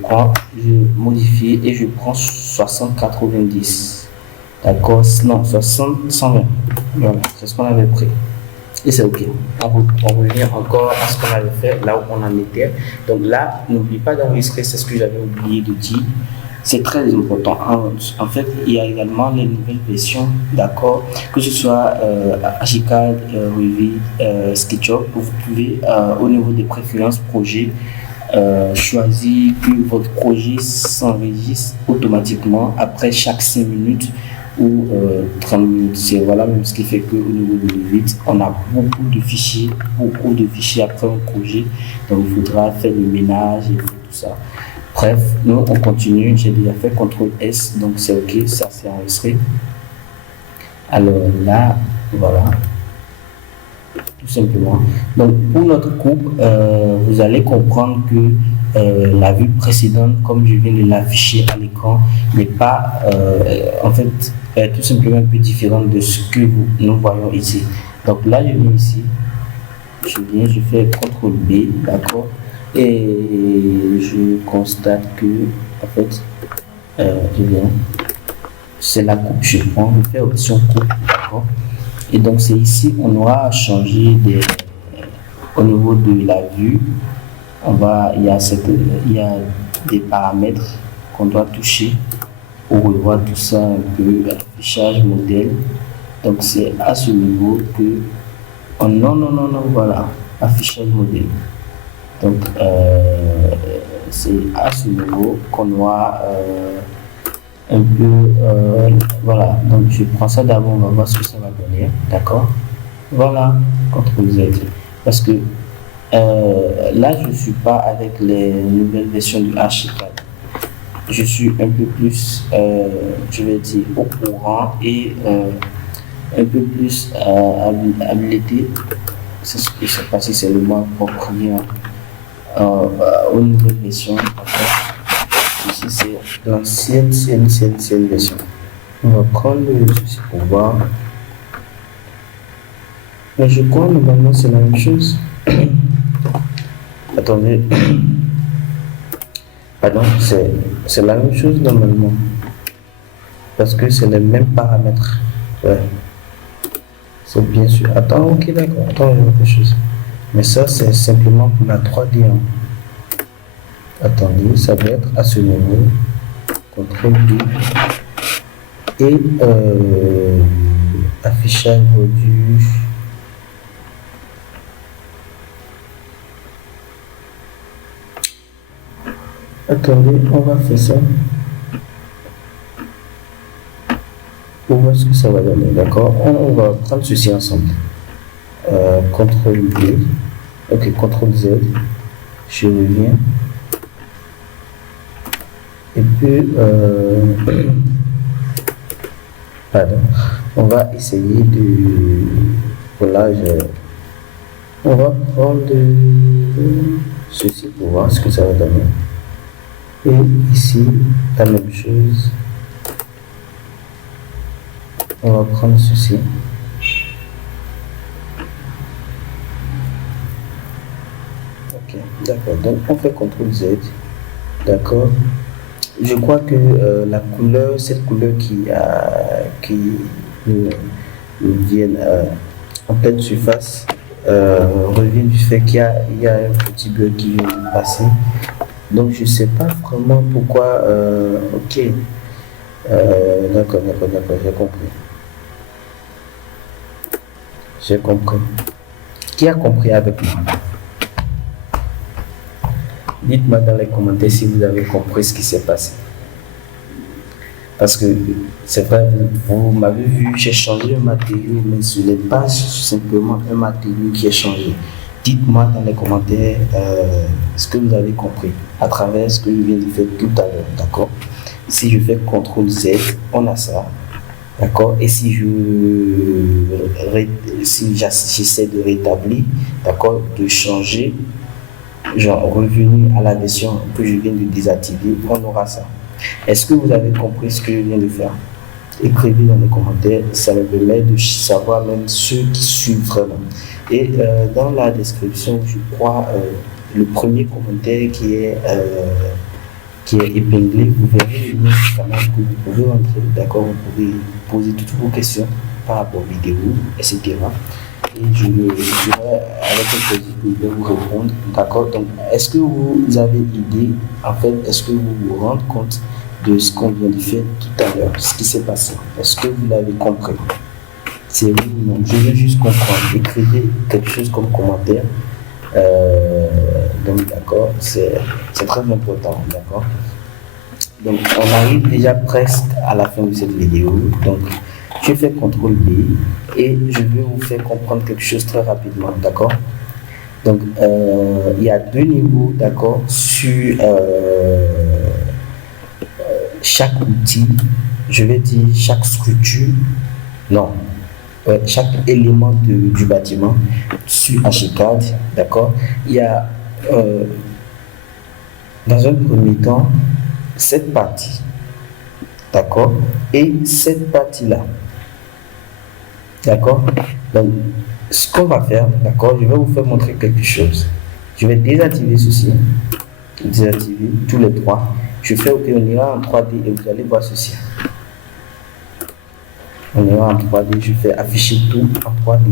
modifie et je prends 60-90. D'accord? Non, 60-120. Voilà, c'est ce qu'on avait pris. Et c'est ok. On revient encore à ce qu'on avait fait, là où on en était. Donc là, n'oublie pas d'enregistrer, c'est ce que j'avais oublié de dire. C'est très important. En fait, il y a également les nouvelles versions, d'accord, que ce soit Archicad, Revit, SketchUp, vous pouvez, au niveau des préférences projet, choisir que votre projet s'enregistre automatiquement après chaque 5 minutes ou 30 minutes. C'est voilà même ce qui fait qu'au niveau de Revit, on a beaucoup de fichiers après un projet. Donc il faudra faire le ménage et tout ça. Bref, nous on continue. J'ai déjà fait CTRL-S, donc c'est ok, ça c'est enregistré. Alors là, voilà, tout simplement. Donc pour notre coupe, vous allez comprendre que la vue précédente, comme je viens de l'afficher à l'écran, n'est pas en fait tout simplement un peu différente de ce que nous voyons ici. Donc là, je viens ici, je fais CTRL-B, d'accord, et je constate que en fait, c'est la coupe, je prends, je fais option coupe, d'accord. Et donc c'est ici on aura changé au niveau de la vue. Il y a des paramètres qu'on doit toucher pour revoir tout ça un peu, affichage modèle. Donc c'est à ce niveau que voilà, affichage modèle. Donc c'est à ce niveau qu'on doit un peu voilà. Donc je prends ça d'abord, on va voir ce que ça va donner, d'accord. Voilà, CTRL-Z, parce que Là, je ne suis pas avec les nouvelles versions du Archicad. Je suis un peu plus, je vais dire, au courant et un peu plus habilité. C'est ce qui s'est passé, c'est le mot approprié aux nouvelles versions. Ici, c'est l'ancienne version. On va prendre ceci pour voir. Mais je crois normalement c'est la même chose. Attendez. Pardon, c'est la même chose normalement. Parce que c'est les mêmes paramètres. Ouais. C'est bien sûr. Attends, ok, d'accord. Attends, il y a autre chose. Mais ça, c'est simplement pour la 3D. Hein. Attendez, ça va être à ce niveau. CTRL D. Et affichage produit. Attendez, on va faire ça. Pour voir ce que ça va donner, d'accord? On va prendre ceci ensemble. CTRL V. Ok, CTRL Z. Je reviens. Et puis, pardon, on va essayer de collage. On va prendre ceci pour voir ce que ça va donner. Et ici, la même chose. On va prendre ceci. Ok, d'accord. Donc, on fait CTRL Z. D'accord. Je crois que la couleur, cette couleur qui nous vient en pleine surface, revient du fait qu'il y a un petit bug qui vient de passer. Donc je ne sais pas vraiment pourquoi. Ok. D'accord, j'ai compris. J'ai compris. Qui a compris avec moi? Dites-moi dans les commentaires si vous avez compris ce qui s'est passé. Parce que c'est vrai, vous m'avez vu, j'ai changé un matériau, mais ce n'est pas simplement un matériau qui est changé. Dites-moi dans les commentaires ce que vous avez compris à travers ce que je viens de faire tout à l'heure, d'accord? Si je fais CTRL Z, on a ça, d'accord? Et si j'essaie de rétablir, d'accord, de changer, genre revenu à la version que je viens de désactiver, on aura ça. Est-ce que vous avez compris ce que je viens de faire? Écrivez dans les commentaires, ça me permet de savoir même ceux qui suivent vraiment. Et dans la description, je crois, le premier commentaire qui est épinglé, vous verrez le lien du canal que vous pouvez entrer, d'accord? Vous pouvez poser toutes vos questions par rapport aux vidéos, etc. Et je serai avec un plaisir de vous répondre, d'accord? Donc, est-ce que vous avez idée, en fait, est-ce que vous vous rendez compte de ce qu'on vient de faire tout à l'heure, ce qui s'est passé? Est-ce que vous l'avez compris? C'est oui ou non? Je veux juste comprendre. Écrivez quelque chose comme commentaire. Donc, d'accord, c'est très important, d'accord? Donc, on arrive déjà presque à la fin de cette vidéo. Donc, je fais CTRL B et je vais vous faire comprendre quelque chose très rapidement, d'accord? Donc, il y a deux niveaux, d'accord, sur chaque outil, je vais dire chaque structure, non, chaque élément du bâtiment sur Archicad, d'accord? Il y a, dans un premier temps, cette partie, d'accord? Et cette partie-là. D'accord? Donc, ce qu'on va faire, d'accord, je vais vous faire montrer quelque chose. Je vais désactiver ceci, désactiver tous les trois. Je fais OK, on ira en 3D et vous allez voir ceci. On ira en 3D, je fais afficher tout en 3D.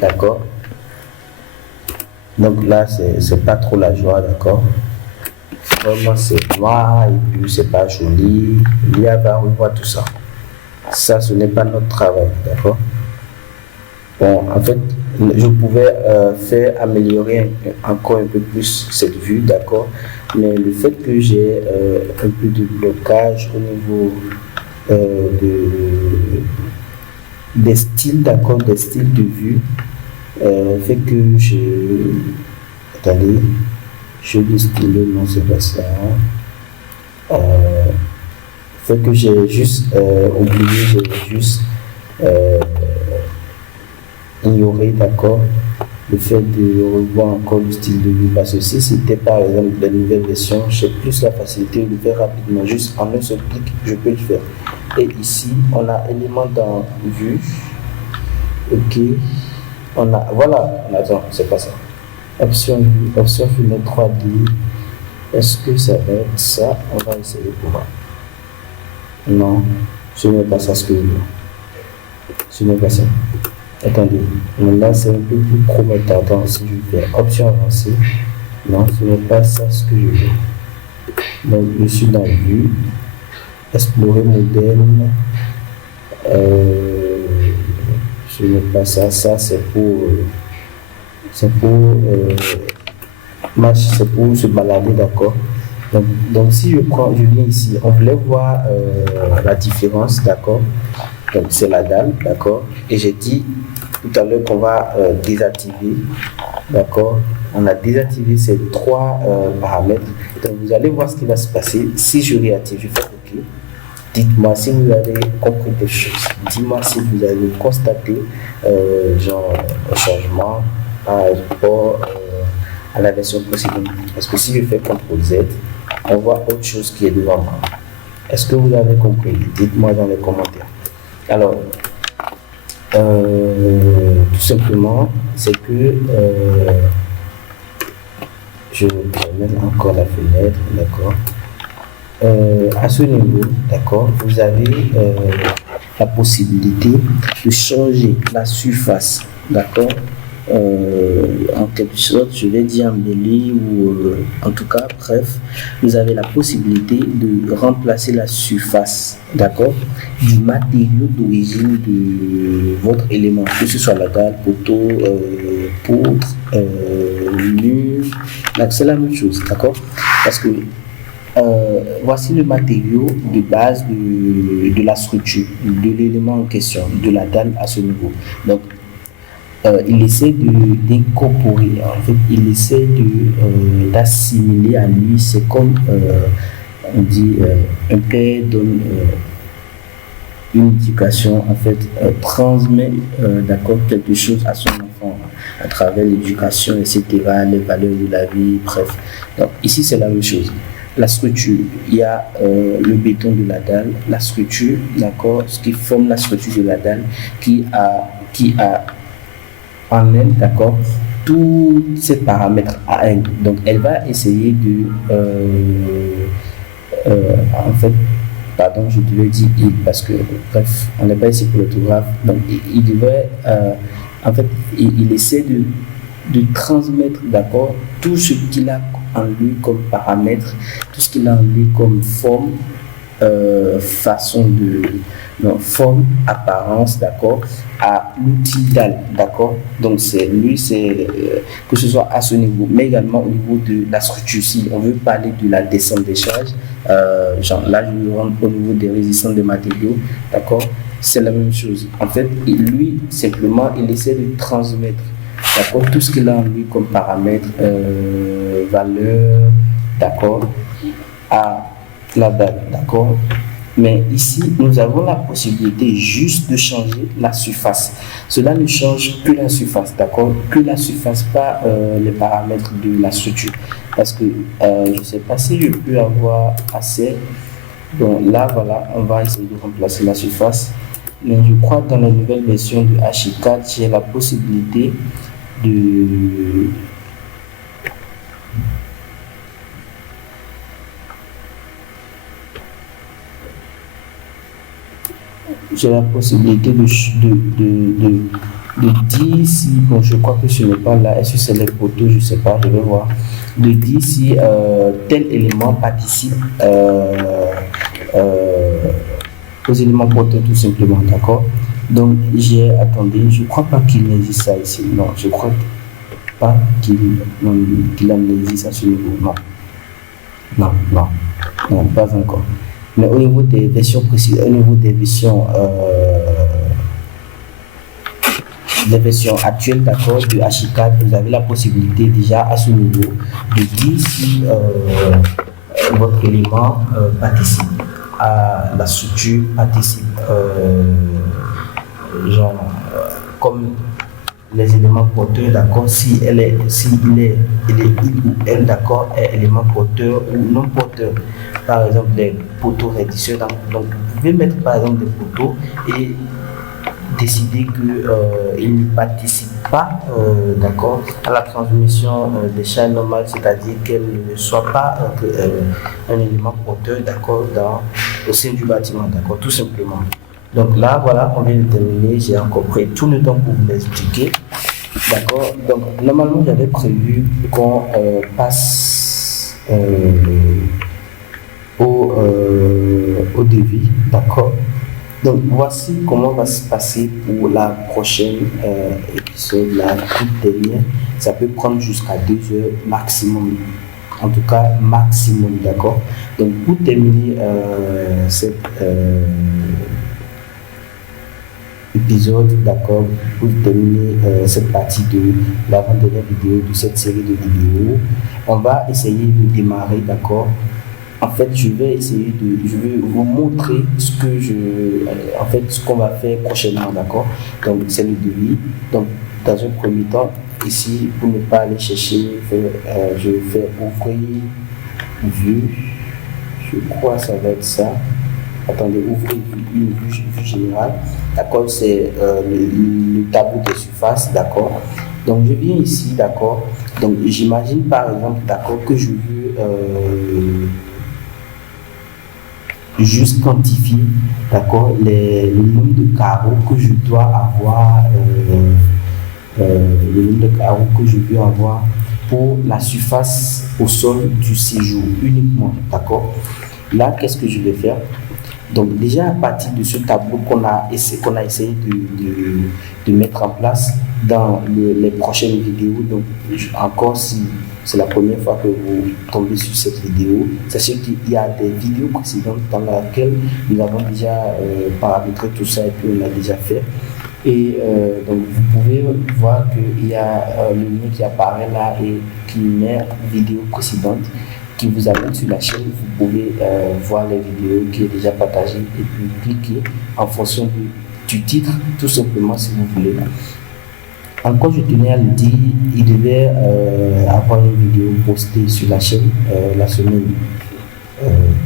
D'accord? Donc là, c'est pas trop la joie, d'accord? Vraiment, c'est noir et puis c'est pas joli. L'IA va revoir tout ça. Ça, ce n'est pas notre travail, d'accord? Bon, en fait, je pouvais faire améliorer encore un peu plus cette vue, d'accord? Mais le fait que j'ai un peu de blocage au niveau des styles, d'accord, des styles de vue, fait que attendez, je dis stylo, non, c'est pas ça. Fait que j'ai juste oublié, j'ai juste ignoré, d'accord, le fait de revoir encore le style de vue, parce que si c'était par exemple la nouvelle version, j'ai plus la facilité de le faire rapidement, juste en un seul clic, je peux le faire. Et ici, on a élément dans vue, ok, on a, voilà, attends, c'est pas ça, option vue, option fenêtre 3D, est-ce que ça va être ça? On va essayer pour voir. Non, ce n'est pas ça ce que je veux. Ce n'est pas ça. Attendez, là c'est un peu plus prometteur. Attends, si je fais option avancée, non, ce n'est pas ça ce que je veux. Donc, je suis dans vue, explorer modèle. Ce n'est pas ça, ça c'est pour match, c'est pour se balader, d'accord. Donc si je viens ici, on voulait voir la différence, d'accord. Donc c'est la dalle, d'accord. Et j'ai dit tout à l'heure qu'on va désactiver, d'accord. On a désactivé ces trois paramètres. Donc vous allez voir ce qui va se passer si je réactive. Je fais OK. Dites-moi si vous avez compris des choses. Dites-moi si vous avez constaté genre un changement par rapport à la version précédente. Parce que si je fais CTRL Z, on voit autre chose qui est devant moi. Est-ce que vous avez compris? Dites-moi dans les commentaires. Alors, tout simplement, c'est que je termine encore la fenêtre, d'accord. À ce niveau, d'accord, vous avez la possibilité de changer la surface, d'accord. En quelque sorte, je vais dire embellir ou en tout cas, bref, vous avez la possibilité de remplacer la surface, d'accord, du matériau d'origine de votre élément, que ce soit la dalle, poteau, poutre, mur, c'est la même chose, d'accord, parce que voici le matériau de base de la structure, de l'élément en question, de la dalle à ce niveau. Donc, il essaie d'incorporer, en fait, il essaie d'assimiler à lui, c'est comme on dit, un père donne une éducation, en fait, transmet d'accord, quelque chose à son enfant à travers l'éducation, etc., les valeurs de la vie, bref. Donc ici c'est la même chose. La structure, il y a le béton de la dalle, la structure, d'accord, ce qui forme la structure de la dalle, qui a en elle, d'accord, tous ces paramètres à elle. Donc, elle va essayer de, en fait, pardon, je devais dire il, parce que, bref, on n'est pas ici pour l'orthographe. Donc, il devrait, en fait, il essaie de transmettre, d'accord, tout ce qu'il a en lui comme paramètre, tout ce qu'il a en lui comme forme, façon de forme, apparence, d'accord, à l'outil dalle, d'accord. Donc c'est lui, c'est que ce soit à ce niveau, mais également au niveau de la structure. Si on veut parler de la descente des charges, genre là je rentre au niveau des résistances des matériaux, d'accord, c'est la même chose. En fait, lui simplement il essaie de transmettre, d'accord, tout ce qu'il a en lui comme paramètres, valeur, d'accord, à la dalle, d'accord. Mais ici, nous avons la possibilité juste de changer la surface. Cela ne change que la surface, d'accord? Que la surface, pas les paramètres de la structure. Parce que je ne sais pas si je peux avoir assez. Donc là, voilà, on va essayer de remplacer la surface. Mais je crois que dans la nouvelle version de H4, j'ai la possibilité de... J'ai la possibilité de dire si, bon, je crois que ce n'est pas là, est-ce que c'est les poteaux, je ne sais pas, je vais voir, de dire si tel élément participe aux éléments porteurs tout simplement, d'accord. Donc, attendez, je ne crois pas qu'il existe ça ici, non, je crois pas qu'il en existe à ce niveau, non, pas encore. Mais au niveau des versions précises, au niveau des versions les versions actuelles, d'accord, de Archicad, vous avez la possibilité déjà à ce niveau de dire si votre élément participe à la structure, participe comme les éléments porteurs, d'accord, si il ou elle, d'accord, est élément porteur ou non porteur. Par exemple, les poteaux réditeurs, donc vous pouvez mettre par exemple des poteaux et décider qu'il ne participe pas d'accord, à la transmission des chaînes normales, c'est-à-dire qu'elle ne soit pas un élément porteur, d'accord, au sein du bâtiment, d'accord, tout simplement. Donc là, voilà, on vient de terminer. J'ai encore pris tout le temps pour vous l'expliquer. D'accord. Donc, normalement, j'avais prévu qu'on passe au devis. D'accord. Donc, voici comment va se passer pour la prochaine épisode, la toute dernière. Ça peut prendre jusqu'à 2 heures maximum. En tout cas, maximum. D'accord. Donc, pour terminer cette épisode, d'accord, pour terminer cette partie de l'avant-dernière vidéo de cette série de vidéos, on va essayer de démarrer, d'accord. En fait, je vais vous montrer ce qu'on va faire prochainement, d'accord. Donc, c'est le devis. Donc, dans un premier temps, ici, pour ne pas aller chercher, je vais faire ouvrir vue. Je crois que ça va être ça. Attendez, ouvrir une vue générale. D'accord, c'est le tableau de surface, d'accord. Donc, je viens ici, d'accord. Donc, j'imagine par exemple, d'accord, que je veux juste quantifier, d'accord, le nombre de carreaux que je dois avoir, le nombre de carreaux que je veux avoir pour la surface au sol du séjour uniquement, d'accord. Là, qu'est-ce que je vais faire? Donc déjà à partir de ce tableau qu'on a essayé de mettre en place dans les prochaines vidéos, donc encore si c'est la première fois que vous tombez sur cette vidéo, sachez qu'il y a des vidéos précédentes dans lesquelles nous avons déjà paramétré tout ça et puis on l'a déjà fait. Et donc vous pouvez voir qu'il y a le lien qui apparaît là et qui met vidéo précédente qui vous amène sur la chaîne. Vous pouvez voir les vidéos qui est déjà partagée et puis cliquer en fonction du titre, tout simplement, si vous voulez. Encore, je tenais à le dire, il devait avoir une vidéo postée sur la chaîne la semaine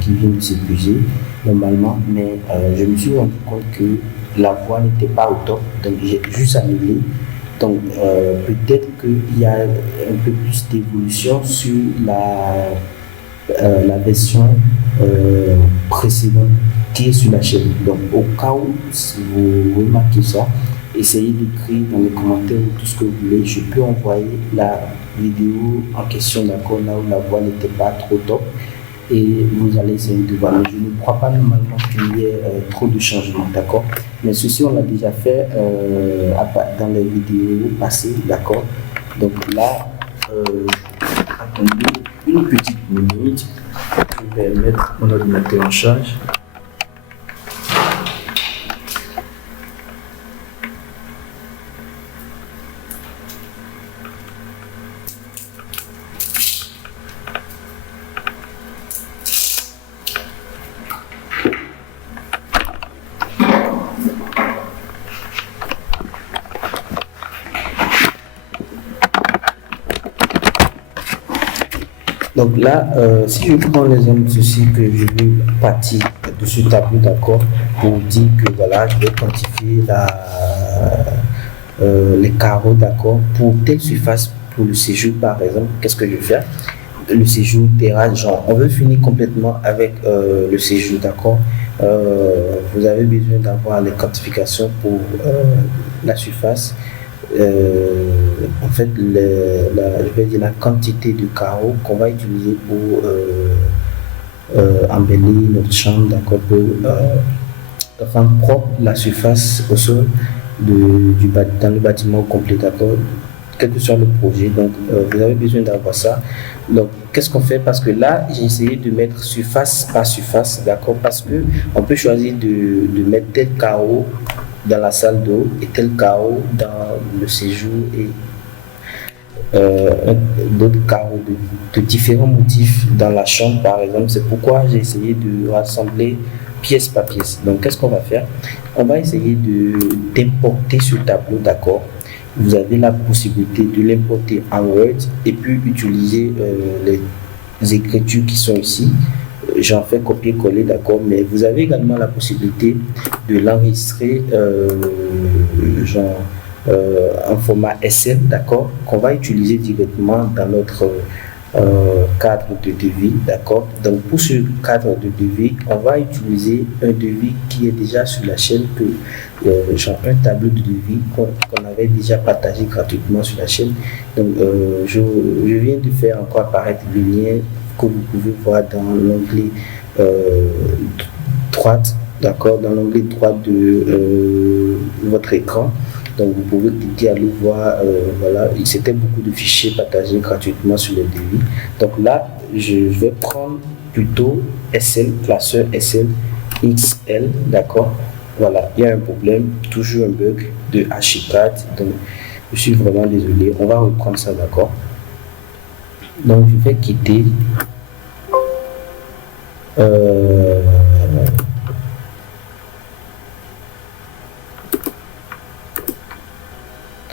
qui vient de s'épuiser normalement, mais je me suis rendu compte que la voix n'était pas au top, donc j'ai juste annulé. Donc peut-être qu'il y a un peu plus d'évolution sur la version précédente qui est sur la chaîne. Donc au cas où si vous remarquez ça, essayez d'écrire dans les commentaires tout ce que vous voulez. Je peux envoyer la vidéo en question, d'accord, là où la voix n'était pas trop top, et vous allez essayer de voir. Mais je ne crois pas normalement qu'il y ait trop de changements, d'accord. Mais ceci, on l'a déjà fait dans les vidéos passées, d'accord. Donc là, attendez une petite minute, je vais mettre mon ordinateur en charge. Donc là, si je prends l'exemple de ceci, que je veux partir de ce tableau, d'accord, pour dire que voilà, je vais quantifier les carreaux, d'accord, pour telle surface, pour le séjour par exemple, qu'est-ce que je vais faire? Le séjour terrasse, genre, on veut finir complètement avec le séjour, d'accord. Vous avez besoin d'avoir les quantifications pour la surface. En fait, je vais dire la quantité de carreaux qu'on va utiliser pour embellir notre chambre, d'accord, pour rendre propre la surface au sol dans le bâtiment complet, d'accord, quel que soit le projet. Donc, vous avez besoin d'avoir ça. Donc, qu'est-ce qu'on fait? Parce que là, j'ai essayé de mettre surface par surface, d'accord, parce que on peut choisir de mettre tel carreau dans la salle d'eau et tel carreau dans le séjour et d'autres carreaux de différents motifs dans la chambre, par exemple. C'est pourquoi j'ai essayé de rassembler pièce par pièce. Donc, qu'est-ce qu'on va faire? On va essayer d'importer ce tableau, d'accord? Vous avez la possibilité de l'importer en Word et puis utiliser les écritures qui sont ici. J'en fais copier-coller, d'accord, mais vous avez également la possibilité de l'enregistrer en format SL, d'accord, qu'on va utiliser directement dans notre cadre de devis, d'accord. Donc pour ce cadre de devis, on va utiliser un devis qui est déjà sur la chaîne, genre un tableau de devis qu'on avait déjà partagé gratuitement sur la chaîne. Donc je viens de faire encore apparaître le lien que vous pouvez voir dans l'onglet droite, d'accord, dans l'onglet droit de votre écran. Donc vous pouvez cliquer à le voir. Voilà, c'était beaucoup de fichiers partagés gratuitement sur le devis. Donc là, je vais prendre plutôt SL, classeur SL XL, d'accord. Voilà, il y a un problème, toujours un bug de Archicad. Donc je suis vraiment désolé. On va reprendre ça, d'accord. Donc je vais quitter.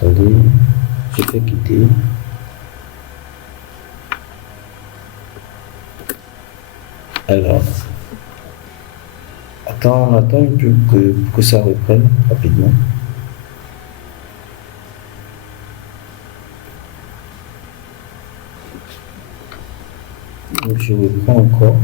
Attendez, je vais quitter. Alors, on attend un peu que ça reprenne rapidement. Donc, je reprends encore.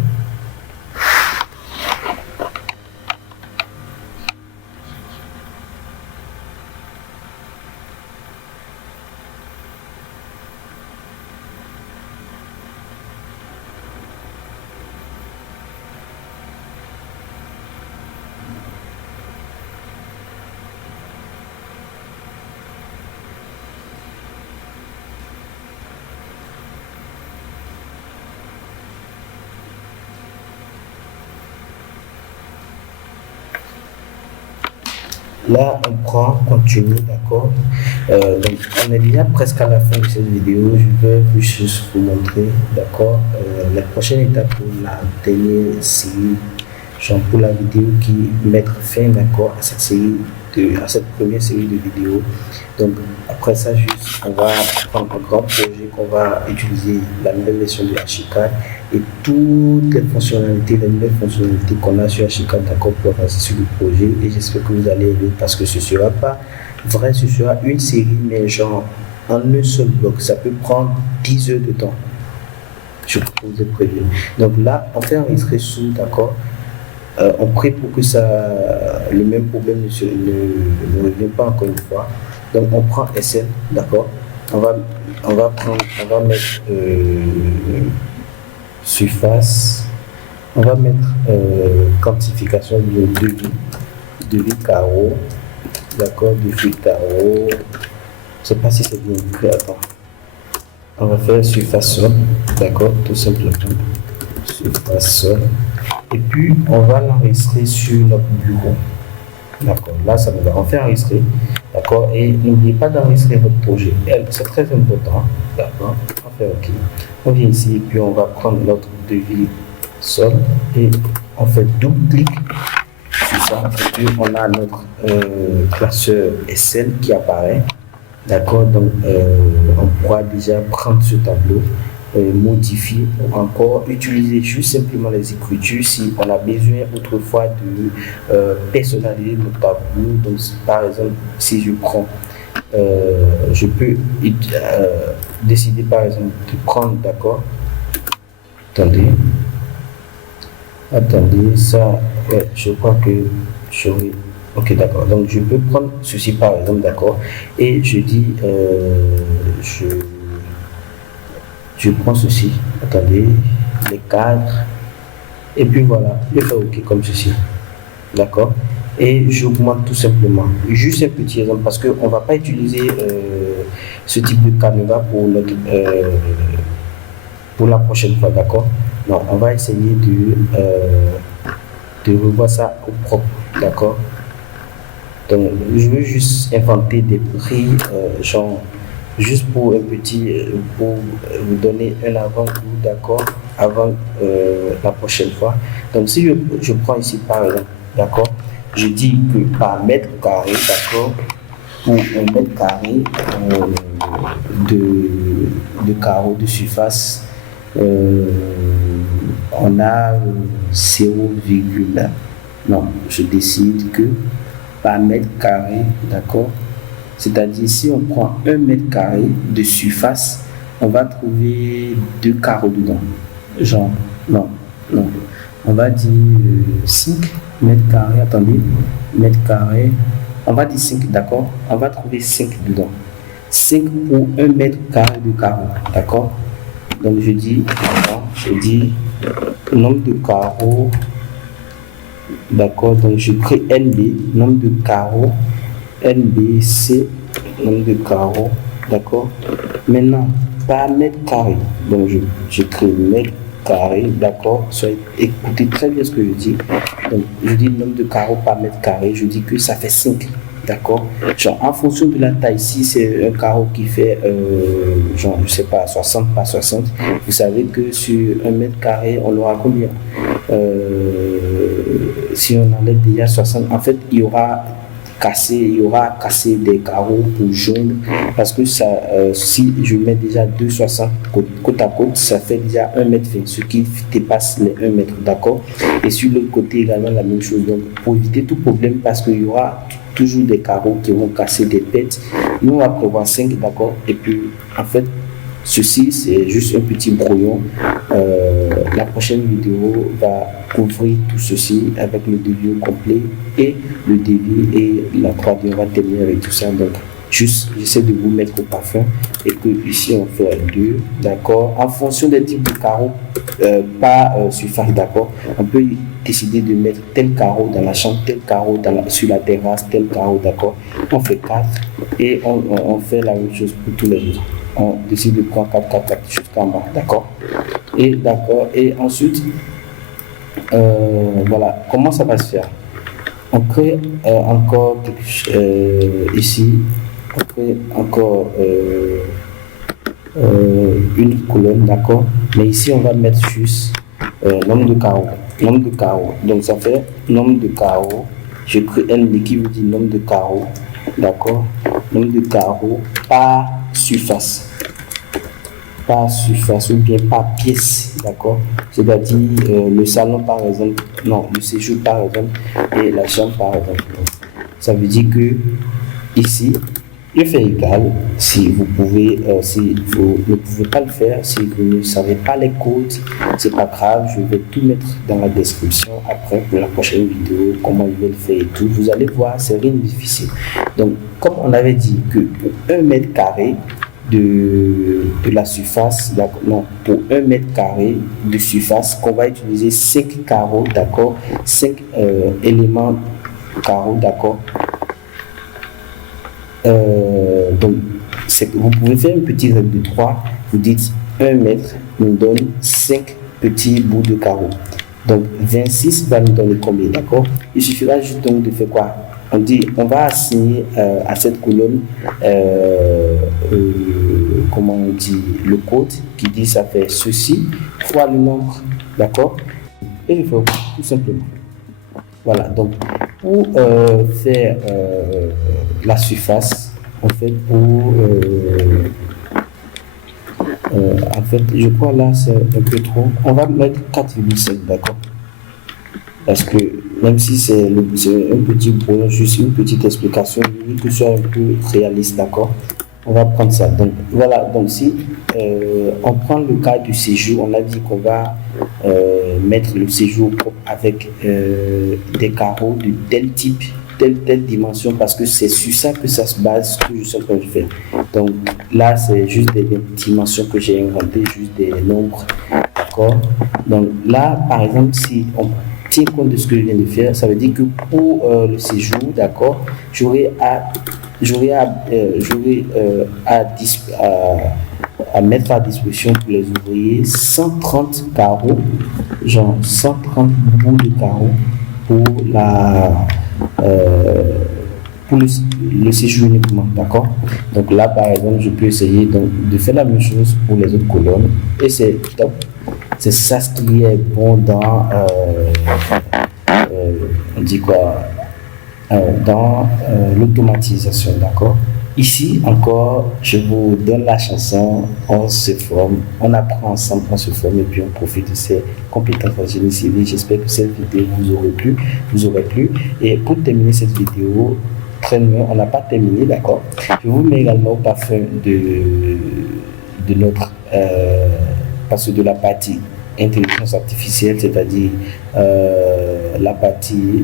Là, on prend continue, d'accord. Donc, on est déjà presque à la fin de cette vidéo. Je vais juste vous montrer, d'accord, la prochaine étape pour la dernière série, genre pour la vidéo qui mettra fin, d'accord, à cette série, à cette première série de vidéos. Donc, après ça, juste, on va prendre un grand projet qu'on va utiliser la nouvelle version de Archicad et toutes les nouvelles fonctionnalités qu'on a sur Archicad, d'accord, pour avancer sur le projet. Et j'espère que vous allez aimer parce que ce sera pas vrai, ce sera une série, mais genre en un seul bloc. Ça peut prendre 10 heures de temps. Je vous ai prévu. Donc là, on fait enregistrer sous, d'accord. On prie pour que le même problème ne revienne pas encore une fois. Donc on prend SL, d'accord. On va mettre surface. On va mettre quantification de devis carreau, d'accord, devis carreau. Je ne sais pas si c'est bien écrit. Attends. On va faire surface sol, d'accord, tout simplement. Surface sol. Et puis, on va l'enregistrer sur notre bureau. D'accord, là, ça va en faire enregistrer. D'accord, et n'oubliez pas d'enregistrer votre projet. C'est très important. D'accord, on fait OK. On vient ici et puis on va prendre notre devis sol et on fait double-clic sur ça. Et puis, on a notre classeur SL qui apparaît. D'accord, donc on pourra déjà prendre ce tableau, modifier ou encore utiliser juste simplement les écritures si on a besoin autrefois de personnaliser notre tableau. Donc par exemple, si je prends, je peux décider par exemple de prendre, d'accord, attendez, ça, ouais, je crois que j'aurais. Ok, d'accord. Donc, je peux prendre ceci par exemple, d'accord. Et je dis, je prends ceci. Attendez, les cadres. Et puis voilà, je fais OK comme ceci. D'accord. Et j'augmente tout simplement. Juste un petit exemple parce qu'on ne va pas utiliser ce type de canevas pour la prochaine fois, d'accord. Non, on va essayer de revoir ça au propre, d'accord. Donc, je veux juste inventer des prix, genre, juste pour un petit, pour vous donner un avant-goût, d'accord, avant la prochaine fois. Donc, si je prends ici par exemple, d'accord, je dis que par mètre carré, d'accord, pour un mètre carré de carreaux de surface, euh, on a 0,1. Non, je décide que par mètre carré, d'accord? C'est-à-dire, si on prend un mètre carré de surface, on va trouver deux carreaux dedans. Genre, non, non. On va dire 5 mètres carrés, attendez, mètres carrés. On va dire 5, d'accord? On va trouver 5 dedans. 5 pour un mètre carré de carreau, d'accord? Donc, je dis nombre de carreaux. D'accord, donc je crée NB, nombre de carreaux, NBC, nombre de carreaux, d'accord. Maintenant, par mètre carré, donc je crée mètre carré, d'accord. Écoutez très bien ce que je dis. Donc, je dis nombre de carreaux par mètre carré, je dis que ça fait 5, d'accord. Genre, en fonction de la taille, si c'est un carreau qui fait, genre, je sais pas, 60 par 60, vous savez que sur un mètre carré, on aura combien? Si on enlève déjà 60, en fait, il y aura cassé des carreaux pour jaune, parce que ça, si je mets déjà 2,60 côte à côte, ça fait déjà 1,20 m, ce qui dépasse les 1 mètre, d'accord. Et sur l'autre côté également la même chose. Donc pour éviter tout problème, parce qu'il y aura toujours des carreaux qui vont casser des têtes, nous on va prévoir 5, d'accord. Et puis en fait, ceci, c'est juste un petit brouillon. La prochaine vidéo va couvrir tout ceci avec le devis complet et le devis et la 3D. On va terminer avec tout ça. Donc, juste, j'essaie de vous mettre au parfum et que ici, on fait 2, d'accord. En fonction des types de carreaux, pas surface, d'accord. On peut décider de mettre tel carreau dans la chambre, tel carreau sur la terrasse, tel carreau, d'accord. On fait 4 et on fait la même chose pour tous les autres. On décide de prendre 4 jusqu'en bas, d'accord. Et ensuite, voilà, comment ça va se faire? On crée encore ici, on crée encore une colonne, d'accord. Mais ici, on va mettre juste nombre de carreaux. Donc, ça fait nombre de carreaux. Je crée NB qui veut dire nombre de carreaux, d'accord. Nombre de carreaux par surface. Par surface ou bien par pièce, d'accord. C'est-à-dire le salon par exemple, non, le séjour par exemple et la chambre par exemple. Ça veut dire que ici, je fais égal. Si vous pouvez, si vous ne pouvez pas le faire, si vous ne savez pas les codes, c'est pas grave, je vais tout mettre dans la description après pour la prochaine vidéo, comment je vais le faire et tout. Vous allez voir, c'est rien de difficile. Donc, comme on avait dit que pour 1 mètre carré, de la surface, non, pour 1 mètre carré de surface, qu'on va utiliser 5 carreaux, d'accord, 5 éléments carreaux, d'accord. Donc, vous pouvez faire une petite règle de 3, vous dites 1 mètre nous donne 5 petits bouts de carreaux. Donc, 26 va nous donner combien, d'accord. Il suffira juste donc de faire quoi? On va assigner à cette colonne, comment on dit, le code qui dit ça fait ceci fois le nombre, d'accord. Et il faut tout simplement. Voilà, donc pour faire la surface, en fait, en fait, je crois là c'est un peu trop. On va mettre 4,5, d'accord. Parce que même si c'est un petit brouillon, juste une petite explication, je veux que ce soit un peu réaliste, d'accord. On va prendre ça. Donc voilà, donc si on prend le cas du séjour, on a dit qu'on va mettre le séjour avec des carreaux de tel type, telle dimension, parce que c'est sur ça que ça se base, ce que je suis en train de faire. Donc là, c'est juste des dimensions que j'ai inventées, juste des nombres, d'accord. Donc là, par exemple, si on tient compte de ce que je viens de faire, ça veut dire que pour le séjour, d'accord, j'aurai à mettre à disposition pour les ouvriers 130 carreaux, genre 130 bouts de carreaux pour pour le séjour uniquement, d'accord? Donc là, par exemple, je peux essayer donc, de faire la même chose pour les autres colonnes et c'est top. C'est ça ce qui est bon dans, on dit quoi, dans l'automatisation, d'accord? Ici encore, je vous donne la chanson, on se forme, on apprend ensemble, on se forme et puis on profite de ces compétences en génie civil. J'espère que cette vidéo vous aurait plu. Et pour terminer cette vidéo, très bien, on n'a pas terminé, d'accord? Je vous mets également au parfum de notre, parce que de la partie intelligence artificielle, c'est-à-dire la partie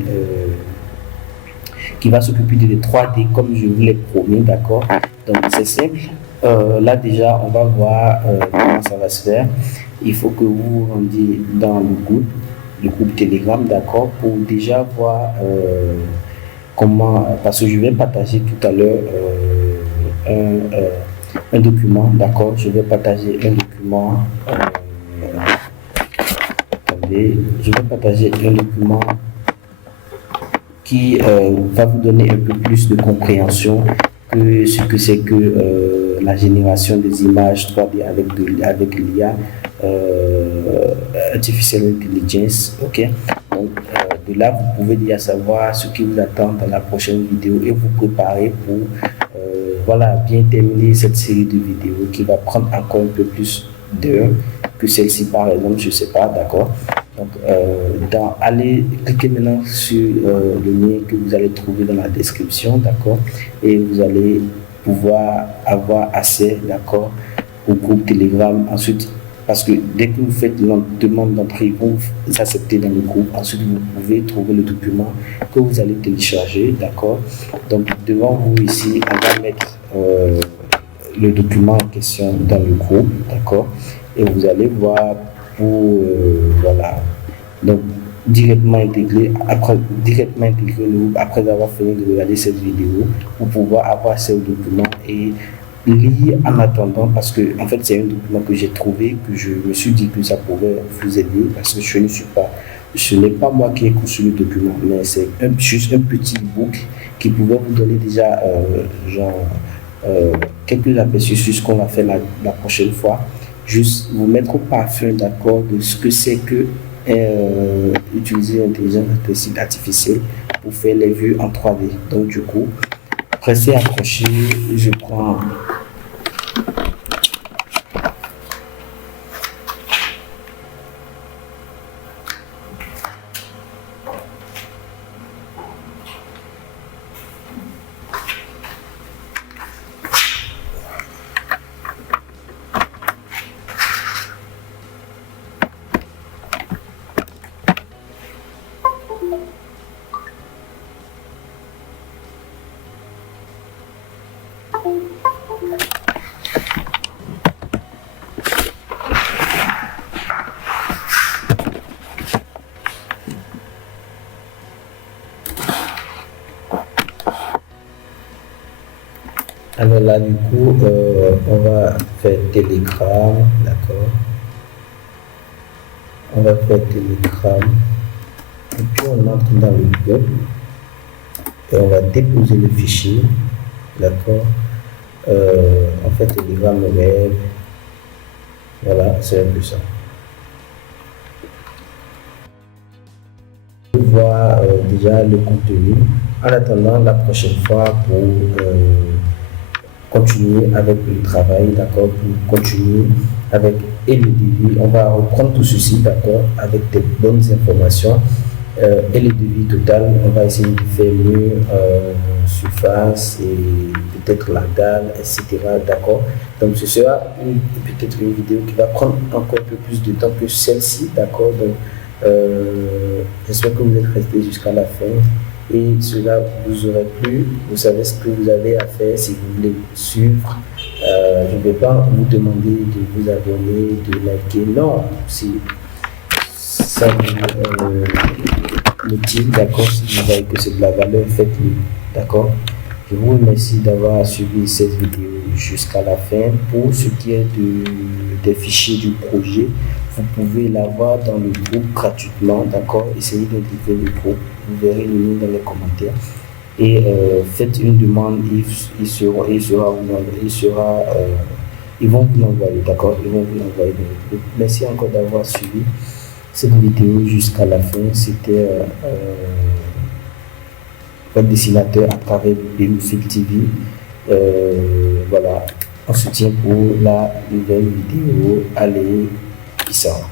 qui va s'occuper de 3D comme je vous l'ai promis, d'accord? Donc c'est simple. Là déjà, on va voir comment ça va se faire. Il faut que vous vous rendiez dans le groupe Telegram, d'accord? Pour déjà voir comment, parce que je vais partager tout à l'heure un document, d'accord? Je vais partager un document. Attendez, je vais partager un document qui va vous donner un peu plus de compréhension que ce que c'est que la génération des images 3D avec l'IA, Artificial Intelligence, ok? Donc, de là, vous pouvez déjà savoir ce qui vous attend dans la prochaine vidéo et vous préparer pour voilà, bien terminer cette série de vidéos qui va prendre encore un peu plus d'heures que celle-ci, par exemple, je ne sais pas, d'accord? Donc, allez, cliquez maintenant sur le lien que vous allez trouver dans la description, d'accord? Et vous allez pouvoir avoir accès, d'accord, au groupe Telegram. Ensuite, parce que dès que vous faites la demande d'entrée, vous acceptez dans le groupe. Ensuite, vous pouvez trouver le document que vous allez télécharger, d'accord? Donc, devant vous ici, on va mettre le document en question dans le groupe, d'accord? Et vous allez voir pour, voilà, donc directement intégré le groupe après avoir fini de regarder cette vidéo pour pouvoir avoir ce document et lire en attendant, parce que en fait c'est un document que j'ai trouvé, que je me suis dit que ça pourrait vous aider, parce que ce n'est pas moi qui ai conçu le document, mais c'est juste un petit book qui pouvait vous donner déjà quelques aperçus sur ce qu'on va faire la prochaine fois. Juste vous mettre au parfum, d'accord, de ce que c'est que utiliser l'intelligence artificielle pour faire les vues en 3D. Donc du coup, restez accrochés, je prends alors là, du coup, on va faire Telegram, d'accord? On va faire Telegram. Et puis, on entre dans le groupe. Et on va déposer le fichier, d'accord? On fait Telegram web. Voilà, c'est un peu ça. On va voir déjà le contenu. En attendant, la prochaine fois, pour continuer avec le travail, d'accord, pour continuer avec et le devis, on va reprendre tout ceci, d'accord, avec des bonnes informations et le devis total, on va essayer de faire mieux surface et peut-être la dalle, etc., d'accord. Donc ce sera peut-être une vidéo qui va prendre encore un peu plus de temps que celle-ci, d'accord. Donc j'espère que vous êtes restés jusqu'à la fin et cela vous aurait plu. Vous savez ce que vous avez à faire si vous voulez suivre. Je ne vais pas vous demander de vous abonner, de liker, non, si ça vous motive, d'accord, si vous voyez que c'est de la valeur, faites-le, d'accord. Je vous remercie d'avoir suivi cette vidéo jusqu'à la fin. Pour ce qui est des fichiers du projet, vous pouvez l'avoir dans le groupe gratuitement, d'accord. Essayez d'intégrer le groupe, vous verrez le lien dans les commentaires. et faites une demande, ils vont vous l'envoyer, d'accord? Ils vont vous l'envoyer. Merci encore d'avoir suivi cette vidéo jusqu'à la fin. C'était votre dessinateur à travers Bimfil TV. Voilà, on se tient pour la nouvelle vidéo. Allez, peace out.